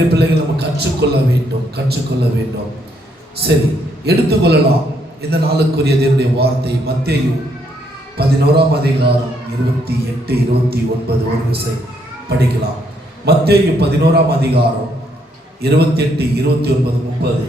தேவனுடைய பிள்ளைகள் நம்ம கற்றுக்கொள்ள வேண்டும். சரி, எடுத்துக்கொள்ளலாம். இந்த நாளுக்குரிய தேவனுடைய வார்த்தை மத்தேயு 11ஆம் அதிகாரம் 28, 29 ஒரு விசை படிக்கலாம். மத்தேயு 11ஆம் அதிகாரம் 28, 29, 30.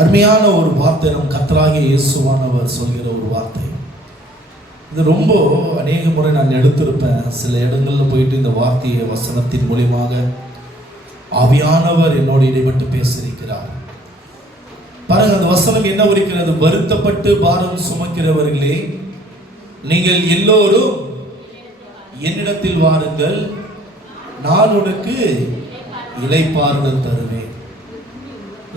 அருமையான ஒரு வார்த்தை நம் கர்த்தராகிய இயேசுவானவர் சொல்கிற ஒரு வார்த்தை. இது ரொம்ப அநேக முறை நான் எடுத்திருப்பேன். சில இடங்களில் போயிட்டு இந்த வார்த்தையை வசனத்தின் மூலியமாக ஆவியானவர் என்னோடு இடைப்பட்டு பேசியிருக்கிறார். பாருங்க, அந்த வசனம் என்ன இருக்கிறது? வருத்தப்பட்டு பாரம் சுமக்கிறவர்களே, நீங்கள் எல்லோரும் என்னிடத்தில் வாருங்கள், நான் உனக்கு இளைப்பாறுதல் தருவேன்.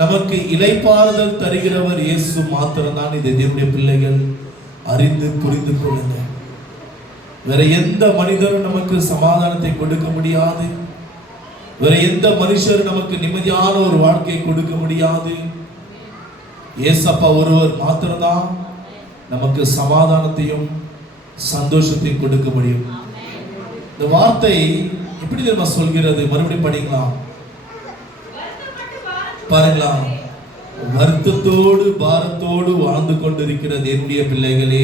நமக்கு இளைப்பாறுதல் தருகிறவர் இயேசு மாத்திரம்தான். இதை தேவனுடைய பிள்ளைகள் அறிந்து புரிந்து கொள்ளுங்க. வேற எந்த மனிதரும் நமக்கு சமாதானத்தை கொடுக்க முடியாது. வேற எந்த மனுஷரும் நமக்கு நிம்மதியான ஒரு வாழ்க்கையை கொடுக்க முடியாது. ஏசப்பா ஒருவர் மாத்திரம்தான் நமக்கு சமாதானத்தையும் சந்தோஷத்தையும் கொடுக்க முடியும். இந்த வார்த்தை எப்படி நம்ம சொல்கிறது? மறுபடியும் படிக்கலாம். பாருங்களா, வருத்தத்தோடு பாரத்தோடு வாழ்ந்து கொண்டிருக்கிற என்னுடைய பிள்ளைகளே,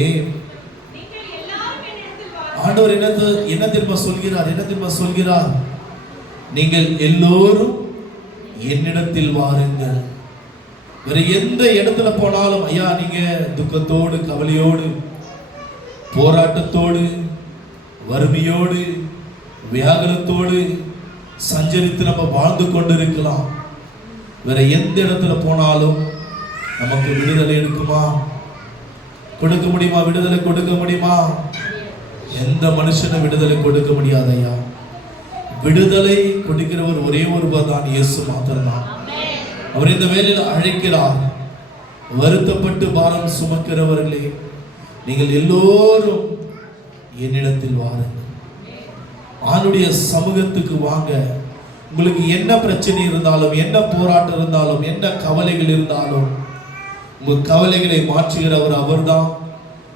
ஆண்டவர் என்ன திரும்ப சொல்கிறார்? நீங்கள் எல்லோரும் என்னிடத்தில் வாருங்கள். வேற எந்த இடத்துல போனாலும், ஐயா, நீங்க துக்கத்தோடு கவலையோடு போராட்டத்தோடு வறுமையோடு வியாகுலத்தோடு சஞ்சரித்து நம்ம வாழ்ந்து கொண்டிருக்கலாம். வேற எந்த இடத்துல போனாலும் நமக்கு விடுதலை கொடுக்க முடியுமா? விடுதலை கொடுக்க முடியுமா? எந்த மனுஷனை விடுதலை கொடுக்க முடியாது ஐயா. விடுதலை கொடுக்கிறவர் ஒரே ஒருவர் தான், இயேசு மாத்திரம்தான். அவர் இந்த வேளையில் அழைக்கிறார். வருத்தப்பட்டு பாரம் சுமக்கிறவர்களே, நீங்கள் எல்லோரும் என்னிடத்தில் வாருங்கள். ஆண்டுடைய சமூகத்துக்கு வாங்க. உங்களுக்கு என்ன பிரச்சனை இருந்தாலும், என்ன போராட்டம் இருந்தாலும், என்ன கவலைகள் இருந்தாலும், உங்கள் கவலைகளை மாற்றுகிறவர் அவர்தான்.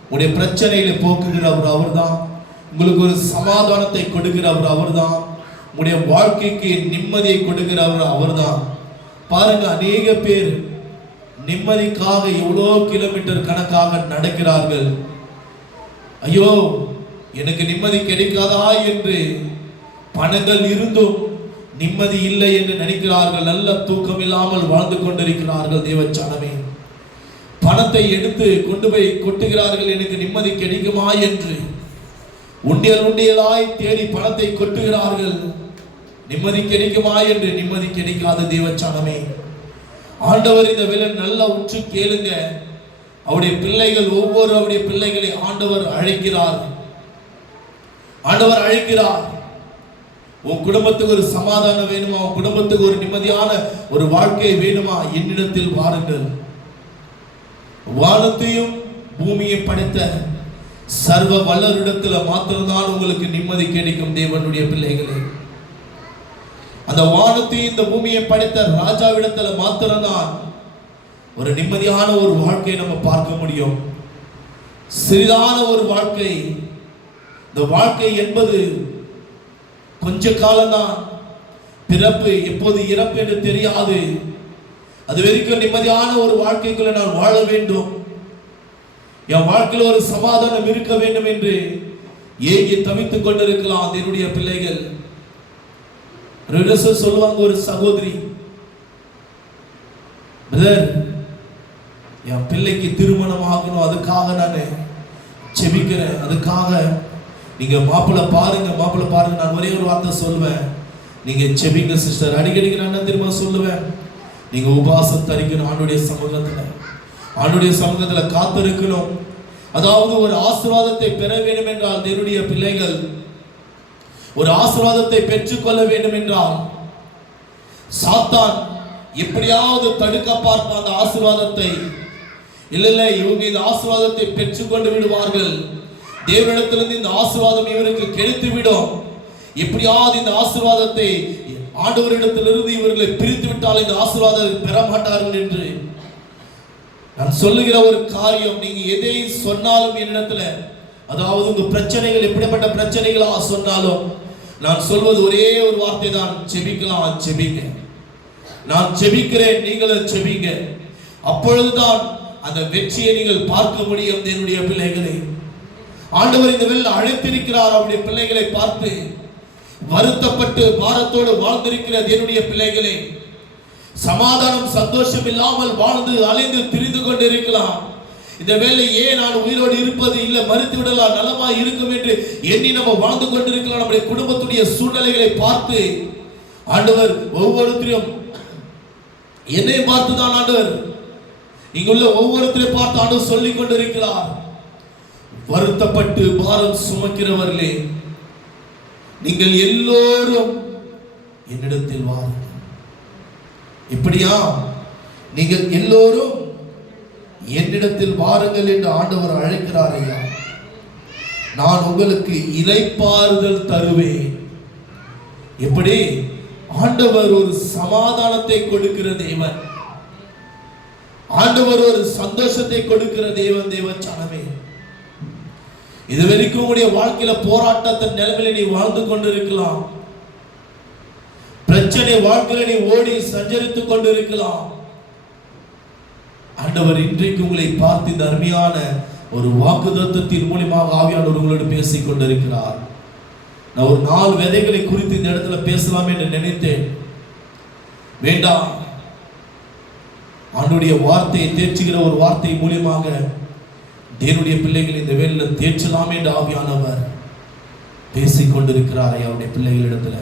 உங்களுடைய பிரச்சனைகளை போக்குகிறவர் அவர்தான். உங்களுக்கு ஒரு சமாதானத்தை கொடுக்கிறவர் அவர்தான். உங்களுடைய வாழ்க்கைக்கு நிம்மதியை கொடுக்கிறவர் அவர்தான். பாருங்க, அநேக பேர் நிம்மதிக்காக எவ்வளோ கிலோமீட்டர் கணக்காக நடக்கிறார்கள். ஐயோ, எனக்கு நிம்மதி கிடைக்காதா என்று பணங்கள் இருந்தும் நிம்மதி இல்லை என்று நினைக்கிறார்கள். நல்ல தூக்கம் இல்லாமல் வாழ்ந்து கொண்டிருக்கிறார்கள். தேவச்சனமே, பணத்தை எடுத்து கொண்டு போய் கொட்டுகிறார்கள். எனக்கு நிம்மதி கிடைக்குமா என்று உண்டியலாய் தேடி பணத்தை கொட்டுகிறார்கள். நிம்மதி கிடைக்குமா என்று. நிம்மதி கிடைக்காத தேவச்சனமே, ஆண்டவர் இந்த வேளை நல்லா உற்று கேளுங்க. அவருடைய பிள்ளைகள், அவருடைய பிள்ளைகளை ஆண்டவர் அழைக்கிறார். உன் குடும்பத்துக்கு ஒரு சமாதானம் வேணுமா? உன் குடும்பத்துக்கு ஒரு நிம்மதியான ஒரு வாழ்க்கை வேணுமா? என்னிடத்தில் வாருங்கள். வானத்தையும் பூமியை படைத்த சர்வ வல்லரிடத்தில் மாத்திரம்தான் உங்களுக்கு நிம்மதி கிடைக்கும். தேவனுடைய பிள்ளைகளே, அந்த வானத்தையும் இந்த பூமியை படைத்த ராஜாவிடத்தில் மாத்திரம்தான் ஒரு நிம்மதியான ஒரு வாழ்க்கையை நம்ம பார்க்க முடியும். சிறிதான ஒரு வாழ்க்கை. இந்த வாழ்க்கை என்பது கொஞ்ச காலம்தான். பிறப்பு எப்போது இறப்பு என்று தெரியாது. அது வரைக்கும் நிம்மதியான ஒரு வாழ்க்கைக்குள்ள நான் வாழ வேண்டும். என் வாழ்க்கையில் ஒரு சமாதானம் இருக்க வேண்டும் என்று ஏங்கி தவித்துக் கொண்டிருக்கலாம் என்னுடைய பிள்ளைகள். சொல்லுவாங்க, ஒரு சகோதரி, பிரதர், என் பிள்ளைக்கு திருமணம் ஆகணும், அதுக்காக நான் செபிக்கிறேன். அதுக்காக நீங்க மாப்பிள்ளை பாருங்க. நான் ஒரே ஒரு வார்த்தை சொல்லுவேன், நீங்க செபிங்க சிஸ்டர். அடிக்கடி நான் திரும்ப சொல்லுவேன், நீங்க உபவாசம் தரிக்கணும். ஆண்டுடைய சமூகத்துல காத்திருக்கணும். அதாவது ஒரு ஆசீர்வாதத்தை பெற வேண்டும் என்றால், தேவனுடைய பிள்ளைகள் ஒரு ஆசீர்வாதத்தை பெற்றுக்கொள்ள வேண்டும் என்றால், சாத்தான் எப்படியாவது தடுக்க பார்ப்பான் அந்த ஆசீர்வாதத்தை. இல்ல இவங்க இந்த ஆசீர்வாதத்தை பெற்றுக்கொண்டு விடுவார்கள். தேவனிடத்திலிருந்து இந்த ஆசீர்வாதம் இவருக்கு கிடைத்து விடும். எப்படியாவது இந்த ஆசீர்வாதத்தை ஆண்டவரிடத்திலிருந்து இவர்களை பிரித்து விட்டால் இந்த ஆசீர்வாதத்தை பெற மாட்டார்கள் என்று நான் சொல்லுகிற ஒரு காரியம். நீங்க எதை சொன்னாலும் என்னிடத்துல, அதாவது உங்க பிரச்சனைகள் எப்படிப்பட்ட பிரச்சனைகளா சொன்னாலும், நான் சொல்வது ஒரே ஒரு வார்த்தை தான், ஜெபிக்கலாம், ஜெபிங்க. நான் ஜெபிக்கிறேன், நீங்களும் ஜெபிங்க. அப்பொழுதுதான் அந்த வெற்றியை நீங்கள் பார்க்க முடியும். என்னுடைய பிள்ளைகளை ஆண்டவர் இந்த வேளையில் அழைத்திருக்கிறார். அவருடைய பிள்ளைகளை பார்த்து வருத்தப்பட்டு பாரத்தோடு வாழ்ந்திருக்கிற என்னுடைய பிள்ளைகளே, சமாதானம் சந்தோஷம் இல்லாமல் வாழ்ந்து அலைந்து திரிந்து கொண்டு இருக்கலாம். இந்த வேளை ஏன் நான் உயிரோடு இருப்பது இல்லை, மறுத்து விடலாம், நலமாய் இருக்கும் என்று எண்ணி நம்ம வாழ்ந்து கொண்டிருக்கலாம். நம்முடைய குடும்பத்துடைய சூழ்நிலைகளை பார்த்து ஆண்டவர் ஒவ்வொருத்தரையும், என்னை பார்த்துதான் ஆண்டவர், இங்குள்ள ஒவ்வொருத்தரை பார்த்து ஆண்டவர் சொல்லிக் கொண்டிருக்கிறார். வருத்தப்பட்டு பாரம் சுமக்கிறவர்களே, நீங்கள் எல்லோரும் என்னிடத்தில் வாருங்கள். இப்படியா? நீங்கள் எல்லோரும் என்னிடத்தில் வாருங்கள் என்று ஆண்டவர் அழைக்கிறார். ஐயா, நான் உங்களுக்கு இளைப்பாறுதல் தருவேன். எப்படி? ஆண்டவர் ஒரு சமாதானத்தை கொடுக்கிற தேவன், ஆண்டவர் ஒரு சந்தோஷத்தை கொடுக்கிற தேவன். தேவச்சனமே, இதுவரைக்கும் உங்களுடைய வாழ்க்கையில போராட்டத்தின் நிலைமையில நீ வாழ்ந்து கொண்டிருக்கலாம். பிரச்சனை வாழ்க்கையில நீ ஓடி சஞ்சரித்துக் கொண்டிருக்கலாம். ஆண்டவர் இன்றைக்கு உங்களை பார்த்து இந்த அருமையான ஒரு வாக்குத்தத்தத்தின் மூலமாக ஆவியானவர் உங்களோடு பேசிக் கொண்டிருக்கிறார். நான் ஒரு 4 விதைகளை குறித்து இந்த இடத்துல பேசலாம் என்று நினைத்தேன். வேண்டாம், ஆண்டவருடைய வார்த்தையை தேற்றுகிற ஒரு வார்த்தை மூலமாக தேவனுடைய பிள்ளைகள் இந்த வேளையில் தேற்றலாம் என்று ஆவியானவர் பேசிக் கொண்டிருக்கிறார். அவருடைய பிள்ளைகளிடத்துல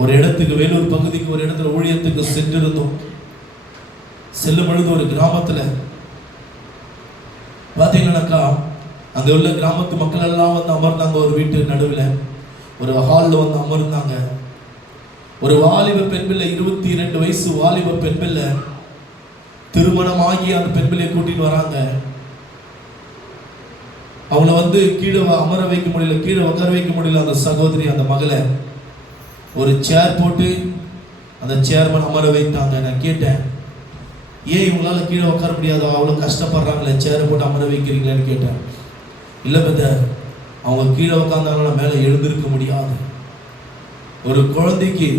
ஒரு இடத்துக்கு, வேலூர் பகுதிக்கு ஒரு இடத்துல ஊழியத்துக்கு சென்றிருந்தோம். செல்லும் பொழுது ஒரு கிராமத்துல பார்த்தீங்கன்னாக்கா, அங்க உள்ள கிராமத்து மக்கள் எல்லாம் வந்து அமர்ந்தாங்க. ஒரு வீட்டு நடுவில் ஒரு ஹாலில் வந்து அமர்ந்தாங்க. ஒரு வாலிப பெண் பிள்ளை, 22 வயசு வாலிப பெண் பிள்ளை, திருமணமாகி அந்த பெண் பிள்ளையை கூட்டிட்டு வராங்க. அவங்கள வந்து கீழே அமர வைக்க முடியல, கீழே உட்கார வைக்க முடியல. அந்த சகோதரி, அந்த மகளை ஒரு சேர் போட்டு அந்த சேர்மன் அமர வைத்தாங்க. நான் கேட்டேன், ஏன் இவங்களால கீழே உட்கார முடியாதோ, அவ்வளோ கஷ்டப்படுறாங்களே, சேரை போட்டு அமர வைக்கிறீங்களேன்னு கேட்டேன். இல்லை பிரதர், அவங்க கீழே உட்காந்தாங்கன்னா மேலே எழுந்திருக்க முடியாது. ஒரு குழந்தைக்கு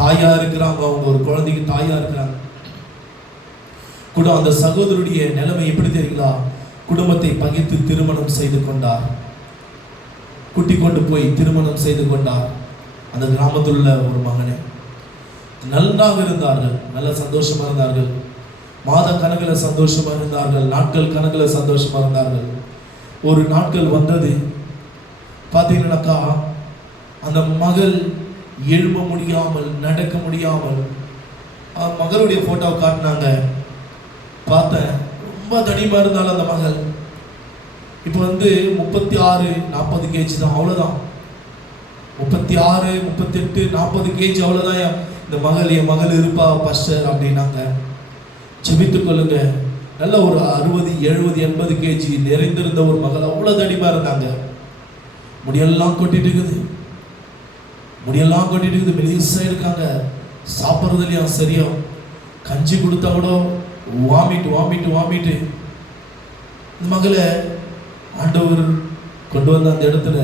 தாயா இருக்கிறாங்க, அவங்க ஒரு குழந்தைக்கு தாயா இருக்கிறாங்க கூட. அந்த சகோதரருடைய நிலைமை எப்படி தெரியுங்களா? குடும்பத்தை பகிர்ந்து திருமணம் செய்து கொண்டார், குட்டி கொண்டு போய் திருமணம் செய்து கொண்டார். அந்த கிராமத்தில் உள்ள ஒரு மகனை நன்றாக இருந்தார்கள், நல்ல சந்தோஷமா இருந்தார்கள். மாத கணக்கில் சந்தோஷமா இருந்தார்கள், நாட்கள் கணக்கில் சந்தோஷமா இருந்தார்கள். ஒரு நாட்கள் வந்தது, பார்த்தீங்கன்னாக்கா அந்த மகள் எழும்ப முடியாமல், நடக்க முடியாமல், மகளுடைய போட்டோவை காட்டினாங்க. பார்த்தேன், ரொம்ப தடிமா இருந்தாலும் அந்த மகள் இப்போ வந்து 36-40 கேஜி தான், அவ்வளோதான். 36, 38, 40 கேஜி அவ்வளோதான் இந்த மகள். என் மகள் இருப்பா பாஸ்டர் அப்படின்னாங்க. ஜெபித்துக் கொள்ளுங்க. நல்ல ஒரு 60, 70, 80 கேஜி நிறைந்திருந்த ஒரு மகள், அவ்வளோ தடிமா இருந்தாங்க. முடியெல்லாம் கொட்டிட்டு இருக்குது, முடியெல்லாம் கொட்டிட்டு இருக்குது, மெலிசா இருக்காங்க. சாப்பிட்றது இல்லையா சரியா, கஞ்சி கொடுத்தா கூட வாமிட்டு வாமிட்டு வாமிட்டு. இந்த மகளை ஆண்டவர் கொண்டு வந்த அந்த இடத்துல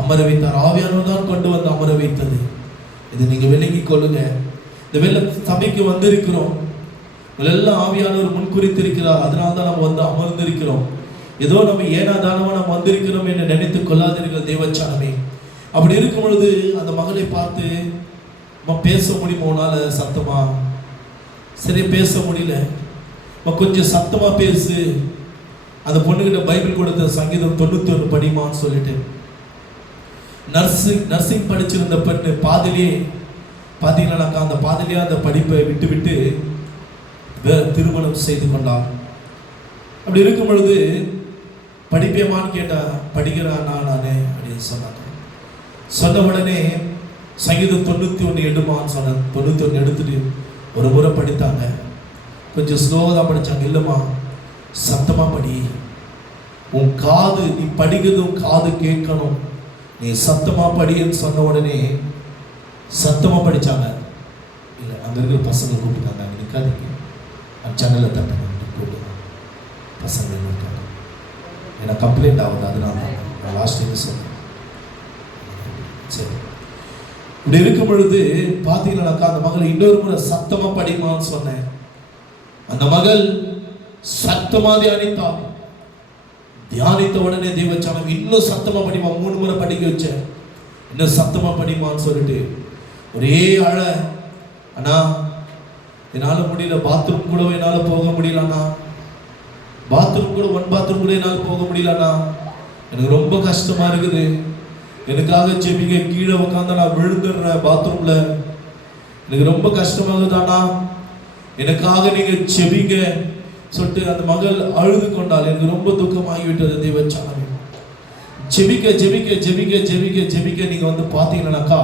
அமர வைத்தார். ஆவியானவர் தான் கொண்டு வந்து அமர வைத்தது. இது நீங்க விளங்கி கொள்ளுங்க. இந்த வெள்ள சபைக்கு வந்திருக்கிறோம், எல்லாம் ஆவியானவர் முன்குறித்திருக்கிறார். அதனால தான் நம்ம வந்து அமர்ந்திருக்கிறோம். ஏதோ நம்ம ஏனா தானமா நம்ம வந்திருக்கிறோம் என்று நினைத்து கொள்ளாதீர்கள் தேவச்சானமே. அப்படி இருக்கும் பொழுது அந்த மகளை பார்த்து, பேச முடியுமா உன்னால சத்தமா? சரி, பேச முடியல, கொஞ்சம் சத்தமா பேசு. அந்த பொண்ணுகிட்ட பைபிள் கொடுத்த சங்கீதம் 91 படிமான்னு சொல்லிட்டு, நர்சிங் படிச்சிருந்த பெண்ணு பாதிலே பார்த்தீங்கன்னாக்கா, அந்த பாதிலே அந்த படிப்பை விட்டு விட்டு திருமணம் செய்து கொண்டார். அப்படி இருக்கும் பொழுது படிப்பேமான்னு கேட்டா, படிக்கிறானா நானே அப்படின்னு சொன்னாங்க. சொன்ன உடனே சங்கீதம் 91 எடுமான்னு சொன்னேன். 91 எடுத்துட்டு ஒரு முறை படித்தாங்க, கொஞ்சம் ஸ்லோவாக தான் படித்தாங்க. இல்லைம்மா சத்தமாக படி, உன் காது, நீ படிக்கிறதும் காது கேட்கணும், நீ சத்தமாக படின்னு சொன்ன உடனே சத்தமாக படித்தாங்க. இல்லை அங்கே இருக்கிற பசங்க கூப்பிட்டாங்க, அங்கே நிற்காதீங்க, ஜன்னலில் தட்டுங்க கூப்பிடுங்க, பசங்க இருக்காங்க, எனக்கு கம்ப்ளைண்ட் ஆகுது, அதனால நான் லாஸ்ட் டைம் சொன்னேன். சரி, இப்படி இருக்கும் பொழுது பார்த்தீங்கன்னாக்கா அந்த மகள் இன்னொரு முறை சத்தமாக படிமான்னு சொன்னேன். அந்த மகள் சத்தமாக தியானித்தாள். தியானித்த உடனே தேவச்சனம் இன்னும் சத்தமா படிமா, 3 முறை படிக்க வச்சேன், இன்னும் சத்தமா படிமான்னு சொல்லிட்டு ஒரே அழ. அண்ணா என்னால் முடியல, பாத்ரூம் கூட என்னால் போக முடியலண்ணா, பாத்ரூம் கூட 1 பாத்ரூம் கூட என்னால் போக முடியலண்ணா, எனக்கு ரொம்ப கஷ்டமா இருக்குது, எனக்காக செபிங்க, கீழே உட்காந்து நான் விழுந்துடுறேன் பாத்ரூம்ல, எனக்கு ரொம்ப கஷ்டமாகுதாண்ணா, எனக்காக நீங்க செபிங்க சொல்லிட்டு அந்த மகள் அழுது கொண்டாள். எனக்கு ரொம்ப துக்கமாகிவிட்டது தேவச்சனமே. ஜெபிக்க ஜெபிக்க ஜெபிக்க ஜெபிக்க ஜெபிக்க நீங்க வந்து பார்த்தீங்கன்னாக்கா,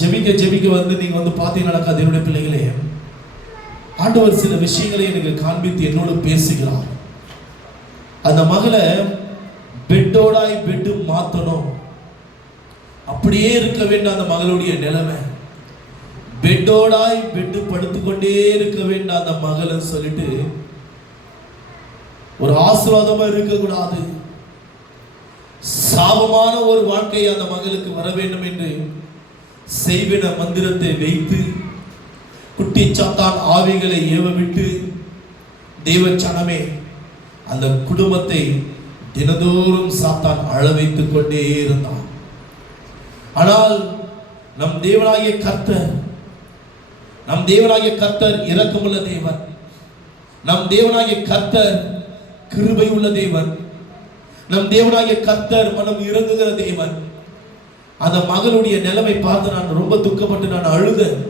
ஜெபிக்க ஜெபிக்க வந்து நீங்க வந்து பார்த்தீங்கன்னாக்கா, என்னுடைய பிள்ளைகளே, ஆண்டவர் சில விஷயங்களை எனக்கு காண்பித்து என்னோடு பேசுகிறார். அந்த மகளை பெட்டோடாய் பெட்டு மாத்தணும், அப்படியே இருக்க வேண்டாம் அந்த மகளுடைய நிலைமை, பெட்டோடாய் பெட்டு படுத்துக்கொண்டே இருக்க வேண்டாம் அந்த மகள் சொல்லிட்டு, ஒரு ஆசீர்வாதமா இருக்கக்கூடாது, சாபமான ஒரு வாழ்க்கை அந்த மகளுக்கு வர வேண்டும் என்று செய்வின மந்திரத்தை வைத்து குட்டி சாத்தான் ஆவிகளை ஏவ விட்டு தேவச்சனமே அந்த குடும்பத்தை தினதோறும் சாத்தான் அழ வைத்துக் கொண்டே இருந்தான். ஆனால் நம் தேவனாகிய கர்த்தர் இரக்கமுள்ள தேவன், நம் தேவனாகிய கர்த்தர் கிருபை உள்ள தேவன், நம் தேவனாகிய கர்த்தர் மனம் இறங்குகிற தேவன். அந்த மகளுடைய நிலைமை பார்த்து நான் ரொம்ப துக்கப்பட்டு நான் அழுதேன்.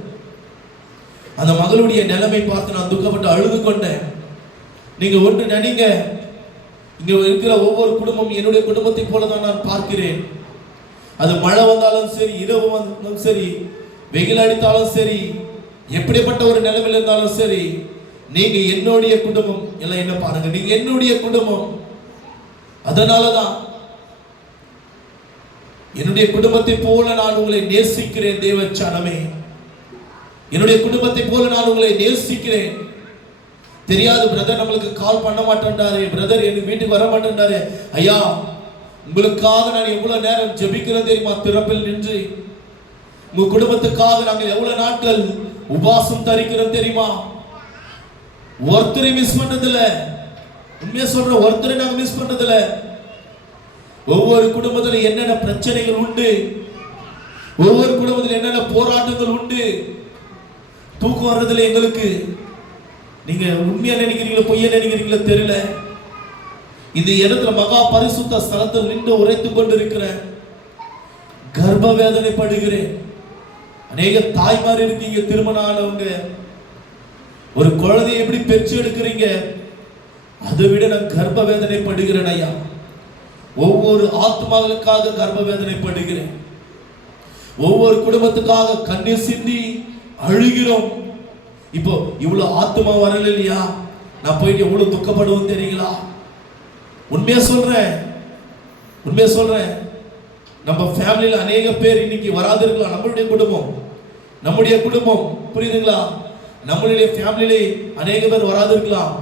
அந்த மகளுடைய நிலைமை பார்த்து நான் துக்கப்பட்டு அழுது கொண்டேன். நீங்க ஒன்று நினைங்க, இங்க இருக்கிற ஒவ்வொரு குடும்பம் என்னுடைய குடும்பத்தை போலதான் நான் பார்க்கிறேன். அது மழை வந்தாலும் சரி, இரவு வந்தாலும் சரி, வெயில் அடித்தாலும் சரி, எப்படிப்பட்ட ஒரு நிலைமையில் இருந்தாலும் சரி, நீங்க என்னுடைய குடும்பம் எல்லாம் என்ன பாருங்க, நீங்க என்னுடைய குடும்பம். அதனாலதான் என்னுடைய குடும்பத்தை போல நான் உங்களை நேசிக்கிறேன் தேவச்சனமே, என்னுடைய குடும்பத்தை போல நான் உங்களை நேசிக்கிறேன். தெரியாது பிரதர் நம்மளுக்கு கால் பண்ண மாட்டேன்டாரு, பிரதர் எனக்கு வீட்டுக்கு வர மாட்டேன்டாரு. ஐயா உங்களுக்காக நான் எவ்வளவு நேரம் ஜெபிக்கிறேன் தெரியுமா, திறப்பில் நின்று உங்க குடும்பத்துக்காக நாங்கள் எவ்வளவு நாட்கள் உபாசம் தரிக்கிறோம் தெரியுமா. ஒருத்தரை மிஸ் பண்ணதில்ல, உண்மையா சொல்ற, ஒருத்தரை நாங்க மிஸ் பண்ணதில்ல. ஒவ்வொரு குடும்பத்தில் என்னென்ன பிரச்சனைகள் உண்டு, ஒவ்வொரு குடும்பத்தில் என்னென்ன போராட்டங்கள் உண்டு, தூக்கம் வர்றதுல எங்களுக்கு, நீங்க உண்மையா நினைக்கிறீங்களோ பொய்யா நினைக்கிறீங்களோ தெரியல. இந்த இடத்துல மகா பரிசுத்த ஸ்தலத்தில் நின்று உரைத்துக் கொண்டிருக்கிறேன், கர்ப்ப வேதனை படுகிறேன். அநேக தாய்மார் இருக்கீங்க, திருமணம் ஆனவங்க, ஒரு குழந்தையை எப்படி பெற்று எடுக்கிறீங்க, அதை விட நான் கர்ப்ப வேதனை படுகிறேன் ஐயா. ஒவ்வொரு ஆத்மாக்களுக்காக கர்ப்ப வேதனை படுகிறேன், ஒவ்வொரு குடும்பத்துக்காக கண்ணீர் சிந்தி அழுகிறோம். இப்போ இவ்வளவு ஆத்மா வரல இல்லையா, நான் போயிட்டு எவ்வளவு துக்கப்படுவோம் தெரியுங்களா. உண்மையா சொல்றேன், நம்ம ஃபேமிலியில அநேக பேர் இன்னைக்கு வராது இருக்கலாம். நம்முடைய குடும்பம் புரியுதுங்களா, நம்மளுடைய ஃபேமிலியிலே அநேக பேர் வராது இருக்கலாம்.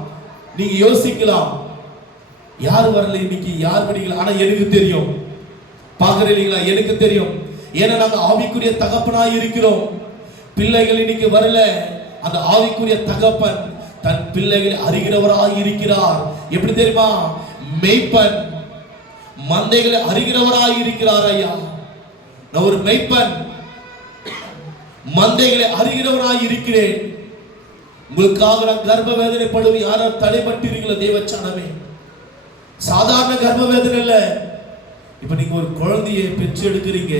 நீங்க யோசிக்கலாம், யார் வரல இன்னைக்கு, யார் படிக்கல. ஆனா எனக்கு தெரியும், பாக்குறீங்களா, எனக்கு தெரியும். ஏன்னா நாங்க ஆவிக்குரிய தகப்பனாய் இருக்கிறோம். பிள்ளைகள் இன்னைக்கு வரல, அந்த ஆவிக்குரிய தகப்பன் தன் பிள்ளைகளை அறிகிறவராய் இருக்கிறார். எப்படி தெரியுமா, மெய்ப்பன் மந்தைகளை அறிகிறவராய் இருக்கிறார் ஐயா. நான் ஒரு மெய்ப்பன், மந்தைகளை அறிகிறவராய் இருக்கிறேன். உங்களுக்காக நான் கர்ப்ப வேதனைப்படுவது யாரும் தடைபட்டீர்களோ தேவச்சனமே, சாதாரண கர்ப்ப வேதனை இல்ல. இப்ப நீங்க ஒரு குழந்தையை பெற்று எடுக்கிறீங்க,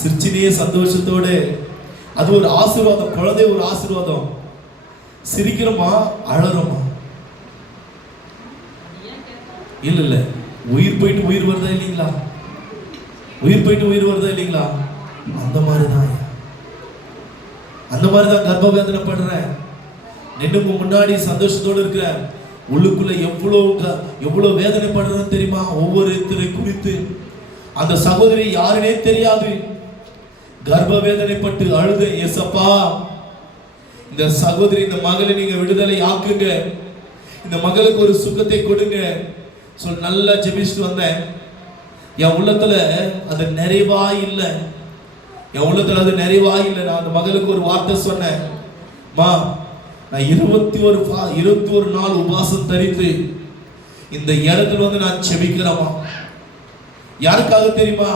சிரிச்சினே சந்தோஷத்தோட, அது ஒரு ஆசீர்வாதம். குழந்தை ஒரு ஆசீர்வாதம். சிரிக்கிறோமா அழறோமா? இல்ல உயிர் போயிட்டு உயிர் வருதா இல்லைங்களா, உயிர் போயிட்டு உயிர் வருதா இல்லைங்களா, அந்த மாதிரிதான். அந்த மாதிரி தான் கர்ப்ப வேதனை படுறேன். நின்று முன்னாடி சந்தோஷத்தோடு இருக்கிறேன், உள்ளுக்குள்ள எவ்வளவு வேதனைப்படுறதுன்னு தெரியுமா? ஒவ்வொருத்தரை குறித்து அந்த சகோதரி யாருனே தெரியாது, கர்ப்ப வேதனைப்பட்டு அழுத, ஏசப்பா இந்த சகோதரி, இந்த மகளை நீங்க விடுதலை ஆக்குங்க, இந்த மகளுக்கு ஒரு சுகத்தை கொடுங்க சொல். நல்லா ஜெபிச்சுட்டு வந்தேன். என் உள்ளத்துல அது நிறைவா இல்லை, என் உள்ளத்துல அது நிறைவா இல்லை. நான் அந்த மகளுக்கு ஒரு வார்த்தை சொன்னேன், மா நான் 21 நாள் உபவாசம் தரித்து இந்த இடத்துல வந்து நான் செபிக்கிறேமா. யாருக்காக தெரியுமா?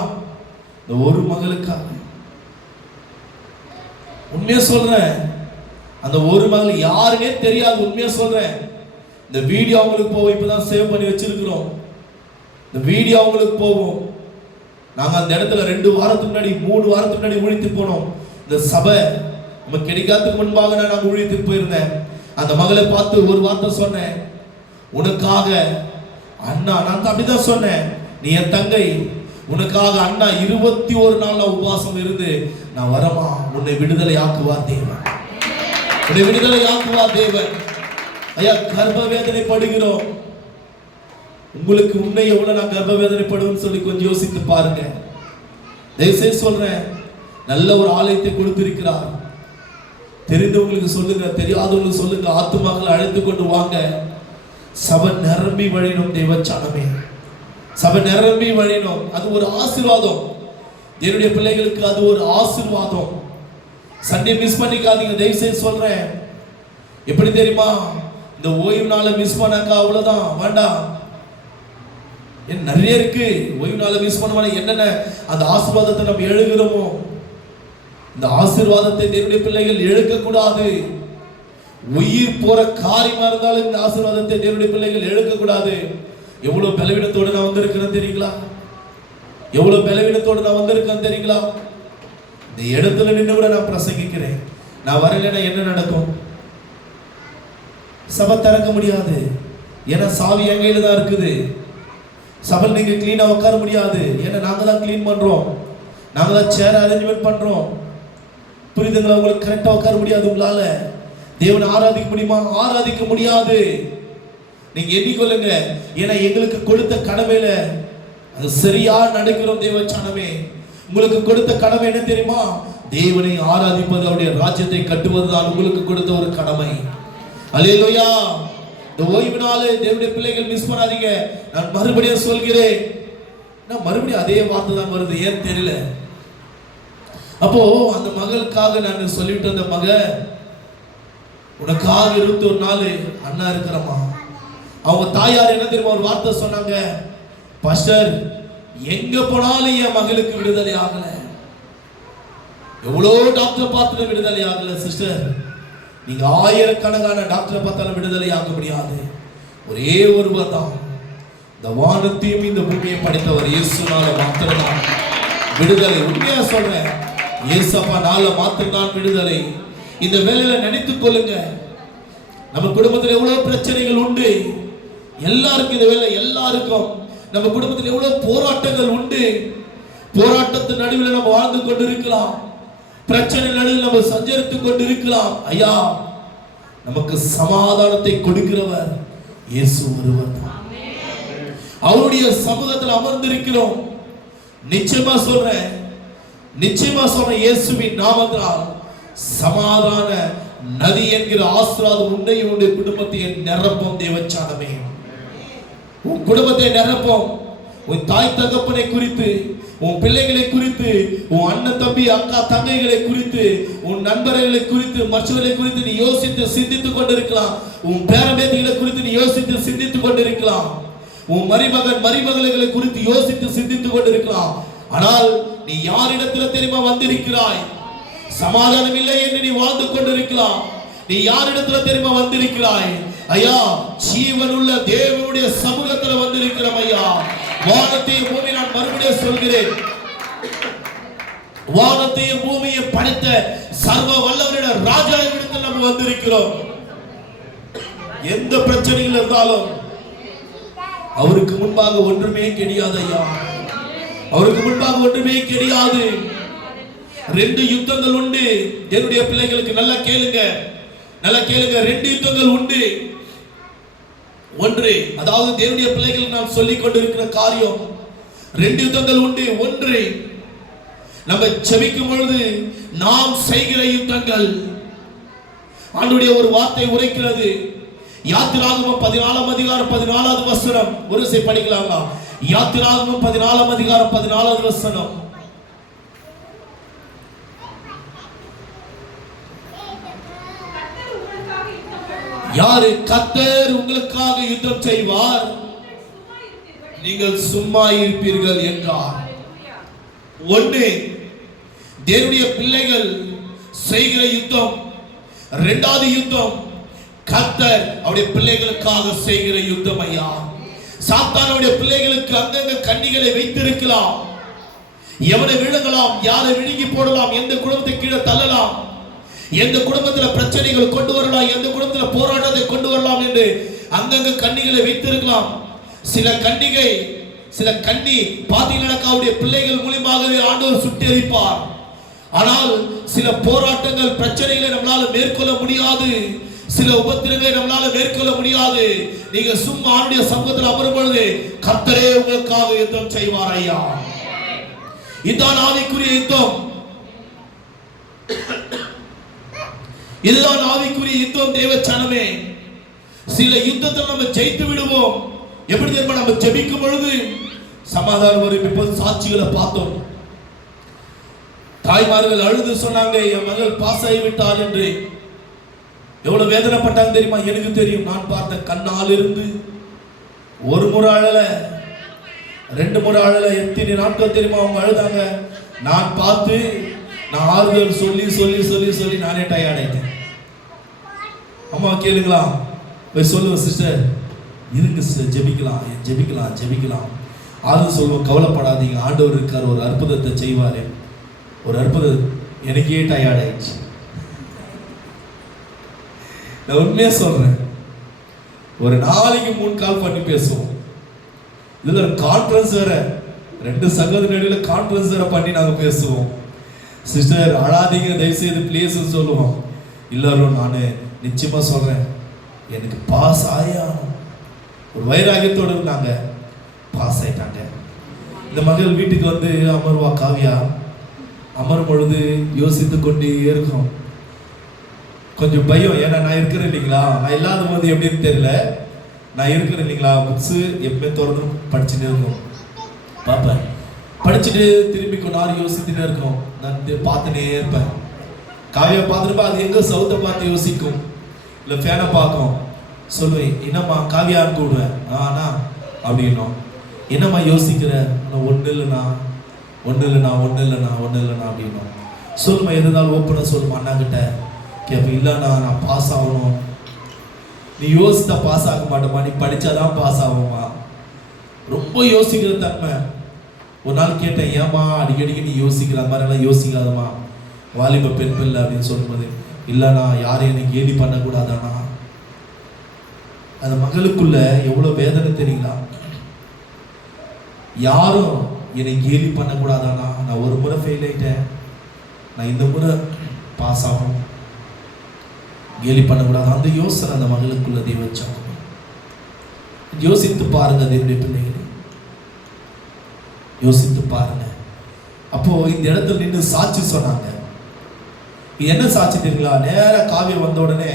இந்த ஒரு மகளுக்காக. உண்மையா சொல்றேன், அந்த ஒரு மகள் யாருன்னே தெரியாது. உண்மையா சொல்றேன், இந்த வீடியோ அவங்களுக்கு போவோம். இப்பதான் சேவ் பண்ணி வச்சிருக்கிறோம். இந்த வீடியோ அவங்களுக்கு போவோம். நாங்க அந்த இடத்துல 2 வாரத்துக்கு முன்னாடி 3 வாரத்துக்கு முன்னாடி ஊழித்து போனோம். இந்த சபை நம்ம கிடைக்காததுக்கு முன்பாக நான் ஊழியத்துக்கு போயிருந்தேன். அந்த மகளை பார்த்து ஒரு வார்த்தை சொன்னேன், உனக்காக அண்ணா, நான் அப்படிதான் சொன்னேன், நீ என் தங்கை, உனக்காக அண்ணா 21 நாள் உபவாசம் இருந்து நான் வரமா, உன்னை விடுதலை ஆக்குவார் தேவன், உன்னை விடுதலை ஆக்குவார் தேவன். ஐயா, கர்ப்ப வேதனை படுகிறோம். உங்களுக்கு உன்னை எவ்வளவு நான் கர்ப்ப வேதனை படுவேன்னு சொல்லி கொஞ்சம் யோசித்து பாருங்க. தயவுசெய்து சொல்றேன், நல்ல ஒரு ஆலயத்தை கொடுத்திருக்கிறார். தெரிந்தவங்களுக்கு சொல்லுங்க, தெரியாதவங்களுக்கு சொல்லுங்க, ஆத்துமாக்களை அழைத்து கொண்டு வாங்க. சபை நிரம்பி வழியணும் தேவச்சானமே, சபை நிரம்பி வழியணும். அது ஒரு ஆசீர்வாதம், என்னுடைய பிள்ளைகளுக்கு அது ஒரு ஆசீர்வாதம். சண்டே மிஸ் பண்ணிக்காதீங்க, தயவுசெய்து சொல்றேன். எப்படி தெரியுமா? இந்த ஓய்வு நாளை மிஸ் பண்ணாக்கா அவ்வளவுதான், வேண்டாம். நிறைய இருக்கு, ஓய்வு நாளை மிஸ் பண்ண என்னென்ன அந்த ஆசீர்வாதத்தை நம்ம எழுகிறோமோ, இந்த ஆசீர்வாதத்தை தேவனுடைய பிள்ளைகள் எழுக்க கூடாது. உயிர் போற காரியமா இருந்தாலும் இந்த ஆசீர்வாதத்தை தேவனுடைய பிள்ளைகள் எழுக்க கூடாது. எவ்வளவு பலவீனத்தோடு நான் வந்திருக்கிறேன் தெரியுங்களா? எவ்வளவு பலவீனத்தோடு நான் வந்திருக்கேன் தெரியுங்களா? இந்த இடத்துல நின்று கூட நான் பிரசங்கிக்கிறேன். நான் வரலைன்னா என்ன நடக்கும்? சபை திறக்க முடியாது, ஏன்னா சாவி என் கையில தான் இருக்குது. சபை நீங்க கிளீனா உட்கார முடியாது, ஏன்னா நாங்க தான் கிளீன் பண்றோம், நாங்க தான் சேர் அரேஞ்ச்மெண்ட் பண்றோம். புரியுதுங்களா? உங்களுக்கு கரெக்டா உட்கார முடியாது. உங்களால தேவனை ஆராதிக்க முடியுமா? ஆராதிக்க முடியாது. நீங்க எண்ணிக்கொள்ளுங்க, ஏன்னா எங்களுக்கு கொடுத்த கடமையில அது சரியா நடக்கிறோம். தேவச்சானமே, உங்களுக்கு கொடுத்த கடமை என்ன தெரியுமா? தேவனை ஆராதிப்பது, அவருடைய ராஜ்யத்தை கட்டுவதுதான் உங்களுக்கு கொடுத்த ஒரு கடமை. அல்லேலூயா. இந்த ஓய்வு நாள் தேவனுடைய பிள்ளைகள் மிஸ் பண்ணாதீங்க. நான் மறுபடியும் சொல்கிறேன், நான் மறுபடியும் அதே வார்த்தை தான் வருது, ஏன் தெரியல. அப்போ அந்த மகளுக்காக நான் சொல்லிவிட்டு, அந்த மக உனக்காக 21 நாள் அண்ணா இருக்கிறம்மா. அவங்க தாயார் என்ன தெரியுமா ஒரு வார்த்தை சொன்னாங்க, பாஸ்டர் எங்க போனாலும் என் மகளுக்கு விடுதலை ஆகல, எவ்வளோ டாக்டர் பார்த்துட்டு விடுதலை ஆகல. சிஸ்டர், நீங்க ஆயிரக்கணக்கான டாக்டரை பார்த்தாலும் விடுதலை ஆக முடியாது. ஒரே ஒருவர் தான், இந்த வானத்தையும் இந்த பூமியை படைத்தவர் இயேசுனால மாத்திரம்தான் விடுதலை. உண்மையா சொல்றேன், இயேசப்பா நாள மாத்திரம்தான் விடுதலை. இந்த வேலையில நினைத்துக் கொள்ளுங்க, நம்ம குடும்பத்தில் எவ்வளவு பிரச்சனைகள் உண்டு. எல்லாருக்கும் இந்த வேலை, எல்லாருக்கும் நம்ம குடும்பத்தில் எவ்வளவு போராட்டங்கள் உண்டு. போராட்டத்தின் நடுவில் நம்ம வாழ்ந்து கொண்டிருக்கலாம், பிரச்சனை நடுவில் நம்ம சஞ்சரித்துக் கொண்டிருக்கலாம். ஐயா, நமக்கு சமாதானத்தை கொடுக்கிறவர் இயேசு ஒருவர் தான். அவருடைய சமூகத்தில் அமர்ந்திருக்கிறோம். நிச்சயமா சொல்றேன், இயேசுவின் நாமத்தினால் சமாதான நதி என்கிற ஆசீர்வாதம் உன்னையும் உன்னுடைய குடும்பத்தை நிரப்பும். தேவச்சானமே, உன் குடும்பத்தை நிரப்பும். உன் தாய் தகப்பனை குறித்து, உன் பிள்ளைகளை குறித்து, உன் அண்ணன் தம்பி அக்கா தங்கைகளை குறித்து, உன் நண்பர்களை குறித்து, மற்றவர்களை குறித்து நீ யோசித்து சிந்தித்துக் கொண்டிருக்கலாம். உன் பேரம்பேத்திகளை குறித்து நீ யோசித்து சிந்தித்துக் கொண்டிருக்கலாம். உன் மருமகளை குறித்து யோசித்து சிந்தித்துக் கொண்டிருக்கலாம். ஆனால் நீ யாரிடத்தில் தெரியுமா வந்திருக்கிறாய்? சமாதானம் இல்லை என்று நீ வாழ்ந்து கொண்டிருக்கலாம். நீ யாரிடத்தில் தெரியுமா வந்திருக்கிறாய்? ஐயா, ஜீவனுள்ள தேவனுடைய சமூகத்தில் வந்திருக்கிறோம். ஐயா, வானத்தையும் பூமி, நான் மறுபடியும் சொல்கிறேன், வானத்தையும் பூமியை படைத்த சர்வ வல்லவருடைய ராஜாவிடத்தில் நம்ம வந்திருக்கிறோம். எந்த பிரச்சனைகள் இருந்தாலும் அவருக்கு முன்பாக ஒன்றுமே கிடையாது. ஐயா, அவருக்கு முன்பாக ஒன்றுமே கிடையாது. 2 யுத்தங்கள் உண்டு தேவனுடைய பிள்ளைகளுக்கு. நல்லா கேளுங்க, நல்லா கேளுங்க. 2 யுத்தங்கள் உண்டு. ஒன்று, அதாவது தேவனுடைய பிள்ளைகள் நான் சொல்லிக் கொண்டிருக்கிற காரியம், 2 யுத்தங்கள் உண்டு. ஒன்று, நம்ம செபிக்கும் பொழுது நாம் செய்கிற யுத்தங்கள். ஆண்டவருடைய ஒரு வார்த்தை உரைக்கிறது. யாத்திராகமம் 14ஆம் அதிகாரம் 14வது வசனம். ஒரு சை படிக்கலாமா? யாத்திராகமம் 14ஆம் அதிகாரம் 14வது வசனம். யாரு? கர்த்தர் உங்களுக்காக யுத்தம் செய்வார், நீங்கள் சும்மா இருப்பீர்கள் என்றார். ஒன்று, தேவனுடைய பிள்ளைகள் செய்கிற யுத்தம். 2வது யுத்தம், கர்த்தர் அவருடைய பிள்ளைகளுக்காக செய்கிற யுத்தம். ஐயா, சாத்தானுடைய பிள்ளைகளுக்கு அங்கங்க கண்ணிகளை வைத்திருக்கலாம். எவனை விழுங்கலாம், யாரை விழுங்கி போடலாம், எந்த குடும்பத்தை கீழே தள்ளலாம், எந்த குடும்பத்தில் பிரச்சனைகள் கொண்டு வரலாம், எந்த குடும்பத்தில் போராட்டத்தை கொண்டு வரலாம் என்று அங்கங்க கண்ணிகளை வைத்திருக்கலாம். சில கண்ணி பாத்தீங்கன்னாவுடைய பிள்ளைகள் மூலமாகவே ஆண்டவர் சுட்டெரிப்பார். ஆனால் சில போராட்டங்கள், பிரச்சனைகளை நம்மளால மேற்கொள்ள முடியாது, சில உபத்திரங்களை நம்மளால மேற்கொள்ள முடியாது. நீங்க சும்மா ஆண்டுடைய சமூகத்தில் அமரும் பொழுது கர்த்தரே உங்களுக்காக யுத்தம் செய்வார். ஐயா, இதுதான் ஆவிக்குரிய யுத்தம். இதுதான் ஆவிக்குரிய யுத்தம். தேவச்சனமே, சில யுத்தத்தில் நம்ம ஜெயித்து விடுவோம். எப்படி தெரியுமா? நம்ம ஜெபிக்கும் பொழுது சமாதானம் வரும். இப்போ சாட்சிகளை பார்த்தோம். தாய்மார்கள் அழுது சொன்னாங்க, என் மகள் பாஸ் ஆகிவிட்டார் என்று. எவ்வளவு வேதனைப்பட்டாங்க தெரியுமா? எனக்கு தெரியும். நான் பார்த்த கண்ணால் இருந்து ஒரு முறை அழல, 2 முறை அழல. எத்தனை நாட்கள் தெரியுமா அவங்க அழுதாங்க? நான் பார்த்து, நான் ஆறுதல் சொல்லி சொல்லி சொல்லி சொல்லி நானே டயர்ட் ஆயிட்டேன். அம்மா கேளுங்களா? போய் சொல்லுவேன், சிஸ்டர் இருங்க சிஸ்டர், ஜெபிக்கலாம் ஜெபிக்கலாம் ஜெபிக்கலாம். ஆறுதல் சொல்லுவோம், கவலைப்படாதீங்க, ஆண்டவர் இருக்கார், ஒரு அற்புதத்தை செய்வார். ஒரு அற்புதம். எனக்கே டயர்ட் ஆயிடுச்சு. நான் உண்மையா சொல்றேன். ஒரு நாளைக்கு 3 கால் பண்ணி பேசுவோம். இதுல கான்ஃபரன்ஸ் வேற, 2 சகோதர நடுவுல கான்ஃபரன்ஸ் வேற பண்ணி நாங்க பேசுவோம். சிஸ்டர் அழாதீங்க தயவுசெய்து பிளீஸ் சொல்லுவோம். எல்லாரும் நான் நிச்சயமா சொல்றேன், எனக்கு பாஸ் ஆயா ஒரு வைராகியத்தோடு இருந்தாங்க. பாஸ் ஆயிட்டாங்க. இந்த மகள் வீட்டுக்கு வந்து அமர்வா காவியா. அமரும் பொழுது யோசித்து கொண்டே இருக்கும். கொஞ்சம் பயம், ஏன்னா நான் இருக்கிறேன் இல்லைங்களா, நான் இல்லாத போது எப்படின்னு தெரியல, நான் இருக்கிறேன் இல்லைங்களா, புக்ஸு எப்பவுமே திறந்து படிச்சுட்டு இருக்கும். பார்ப்பேன், படிச்சுட்டு திரும்பி கொண்டாரு யோசிச்சுட்டே இருக்கும். நான் பார்த்துனே இருப்பேன். காவியை பார்த்துருப்பா, அது எங்கே சவுத்தை பார்த்து யோசிக்கும், இல்லை ஃபேனை பார்க்கும். சொல்லுவேன், என்னம்மா காவியான்னு கூடுவேன். ஆனா அப்படின்னும், என்னம்மா யோசிக்கிற? ஒன்றும் இல்லைண்ணா அப்படின்னும். சொல்லுமா, எதுனாலும் ஓப்பனாக சொல்லுமா அண்ணா கிட்ட கேட்ப. இல்லைண்ணா நான் பாஸ் ஆகணும். நீ யோசித்தா பாஸ் ஆக மாட்டோமா, நீ படித்தாதான் பாஸ் ஆகுமா. ரொம்ப யோசிக்கிற தன்மை. ஒரு நாள் கேட்டேன், ஏம்மா அடிக்கடிக்கு நீ யோசிக்கிற மாதிரிலாம் யோசிக்காதம்மா, வாலிப பெண் பிள்ளை அப்படின்னு சொல்லும்போது, இல்லைண்ணா யாரையும் என்னை கேலி பண்ணக்கூடாதாண்ணா. அந்த மகளுக்குள்ள எவ்வளோ வேதனை தெரியுங்களா? யாரும் என்னை கேலி பண்ணக்கூடாதாண்ணா, நான் ஒரு முறை ஃபெயில் ஆயிட்டேன், நான் இந்த முறை பாஸ் ஆகும், கேலி பண்ணக்கூடாது. அந்த யோசனை அந்த மகளுக்குள்ள தேவச்சாங்க. யோசித்து பாருங்க தேவனுடைய பிள்ளைகளை, யோசித்து பாருங்க. அப்போ இந்த இடத்துல நின்று சாட்சி சொன்னாங்க. என்ன சாட்சி தெரியுங்களா? நேராக காவியம் வந்த உடனே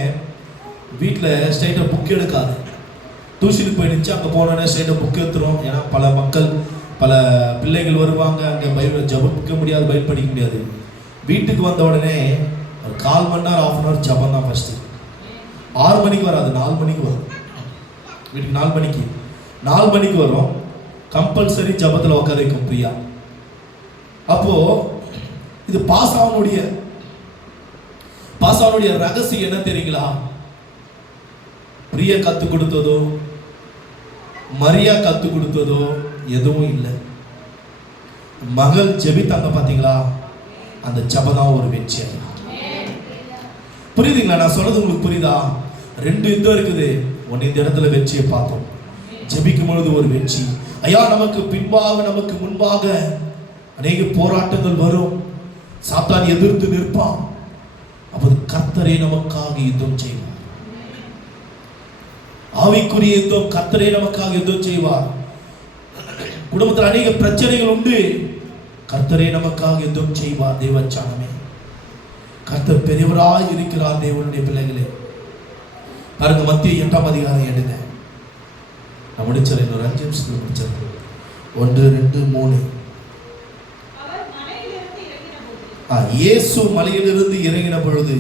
வீட்டில் ஸ்ட்ரைட்டாக புக் எடுக்காது, டியூஷனுக்கு போயிடுச்சு. அங்கே போனோடனே ஸ்ட்ரைட்டாக புக் எடுத்துரும். ஏன்னா பல மக்கள், பல பிள்ளைகள் வருவாங்க, அங்கே பைபிள் ஜபிக்க முடியாது, பைபிள் படிக்க முடியாது. வீட்டுக்கு வந்த உடனே ஒரு 1/4 மணி நேரம் 1/2 hour ஜபம் தான் ஃபஸ்ட்டு. 6 மணிக்கு வராது, 4 மணிக்கு வரும். வீட்டுக்கு 4 மணிக்கு வரும். கம்பல்சரி ஜபத்தில் உட்கார வைக்கும் பிரியா. அப்போ இது பாஸ் ஆகனுடைய ரகசியம் என்ன தெரியுங்களா? பிரியா கத்து கொடுத்ததோ மரியா கத்து கொடுத்ததோ எதுவும் இல்லை. மகள் ஜெபித்தாங்க பாத்தீங்களா, அந்த ஜபதான் ஒரு வெற்றி. புரியுதுங்களா நான் சொல்றது? உங்களுக்கு புரியுதா? 2 யுத்தம் இருக்குது. ஒன்னு இந்த இடத்துல வெற்றியை பார்த்தோம், ஜெபிக்கும் பொழுது ஒரு வெற்றி. ஐயா, நமக்கு பின்பாக நமக்கு முன்பாக அநேக போராட்டங்கள் வரும். சாத்தான் எதிர்த்து நிற்பான். அப்போது கர்த்தரே நமக்காக யுத்தம் செய்வார். ஆவிக்குரிய யுத்தம், கர்த்தரே நமக்காக யுத்தம் செய்வார். குடும்பத்தில் அநேக பிரச்சனைகள் உண்டு, கர்த்தரே நமக்காக யுத்தம் செய்வார். தேவச்சானமே, கர்த்தர் பெரியவராய் இருக்கிறார். தேவனுடைய பிள்ளைகளே பாருங்க, மத்திய 8ஆம் அதிகாரம் எடுங்க. நான் முடிச்சேன், இன்னொரு 5 நிமிஷத்துல முடிச்சேன். 1, 2, 3. இயேசு மலையிலிருந்து இறங்கின பொழுது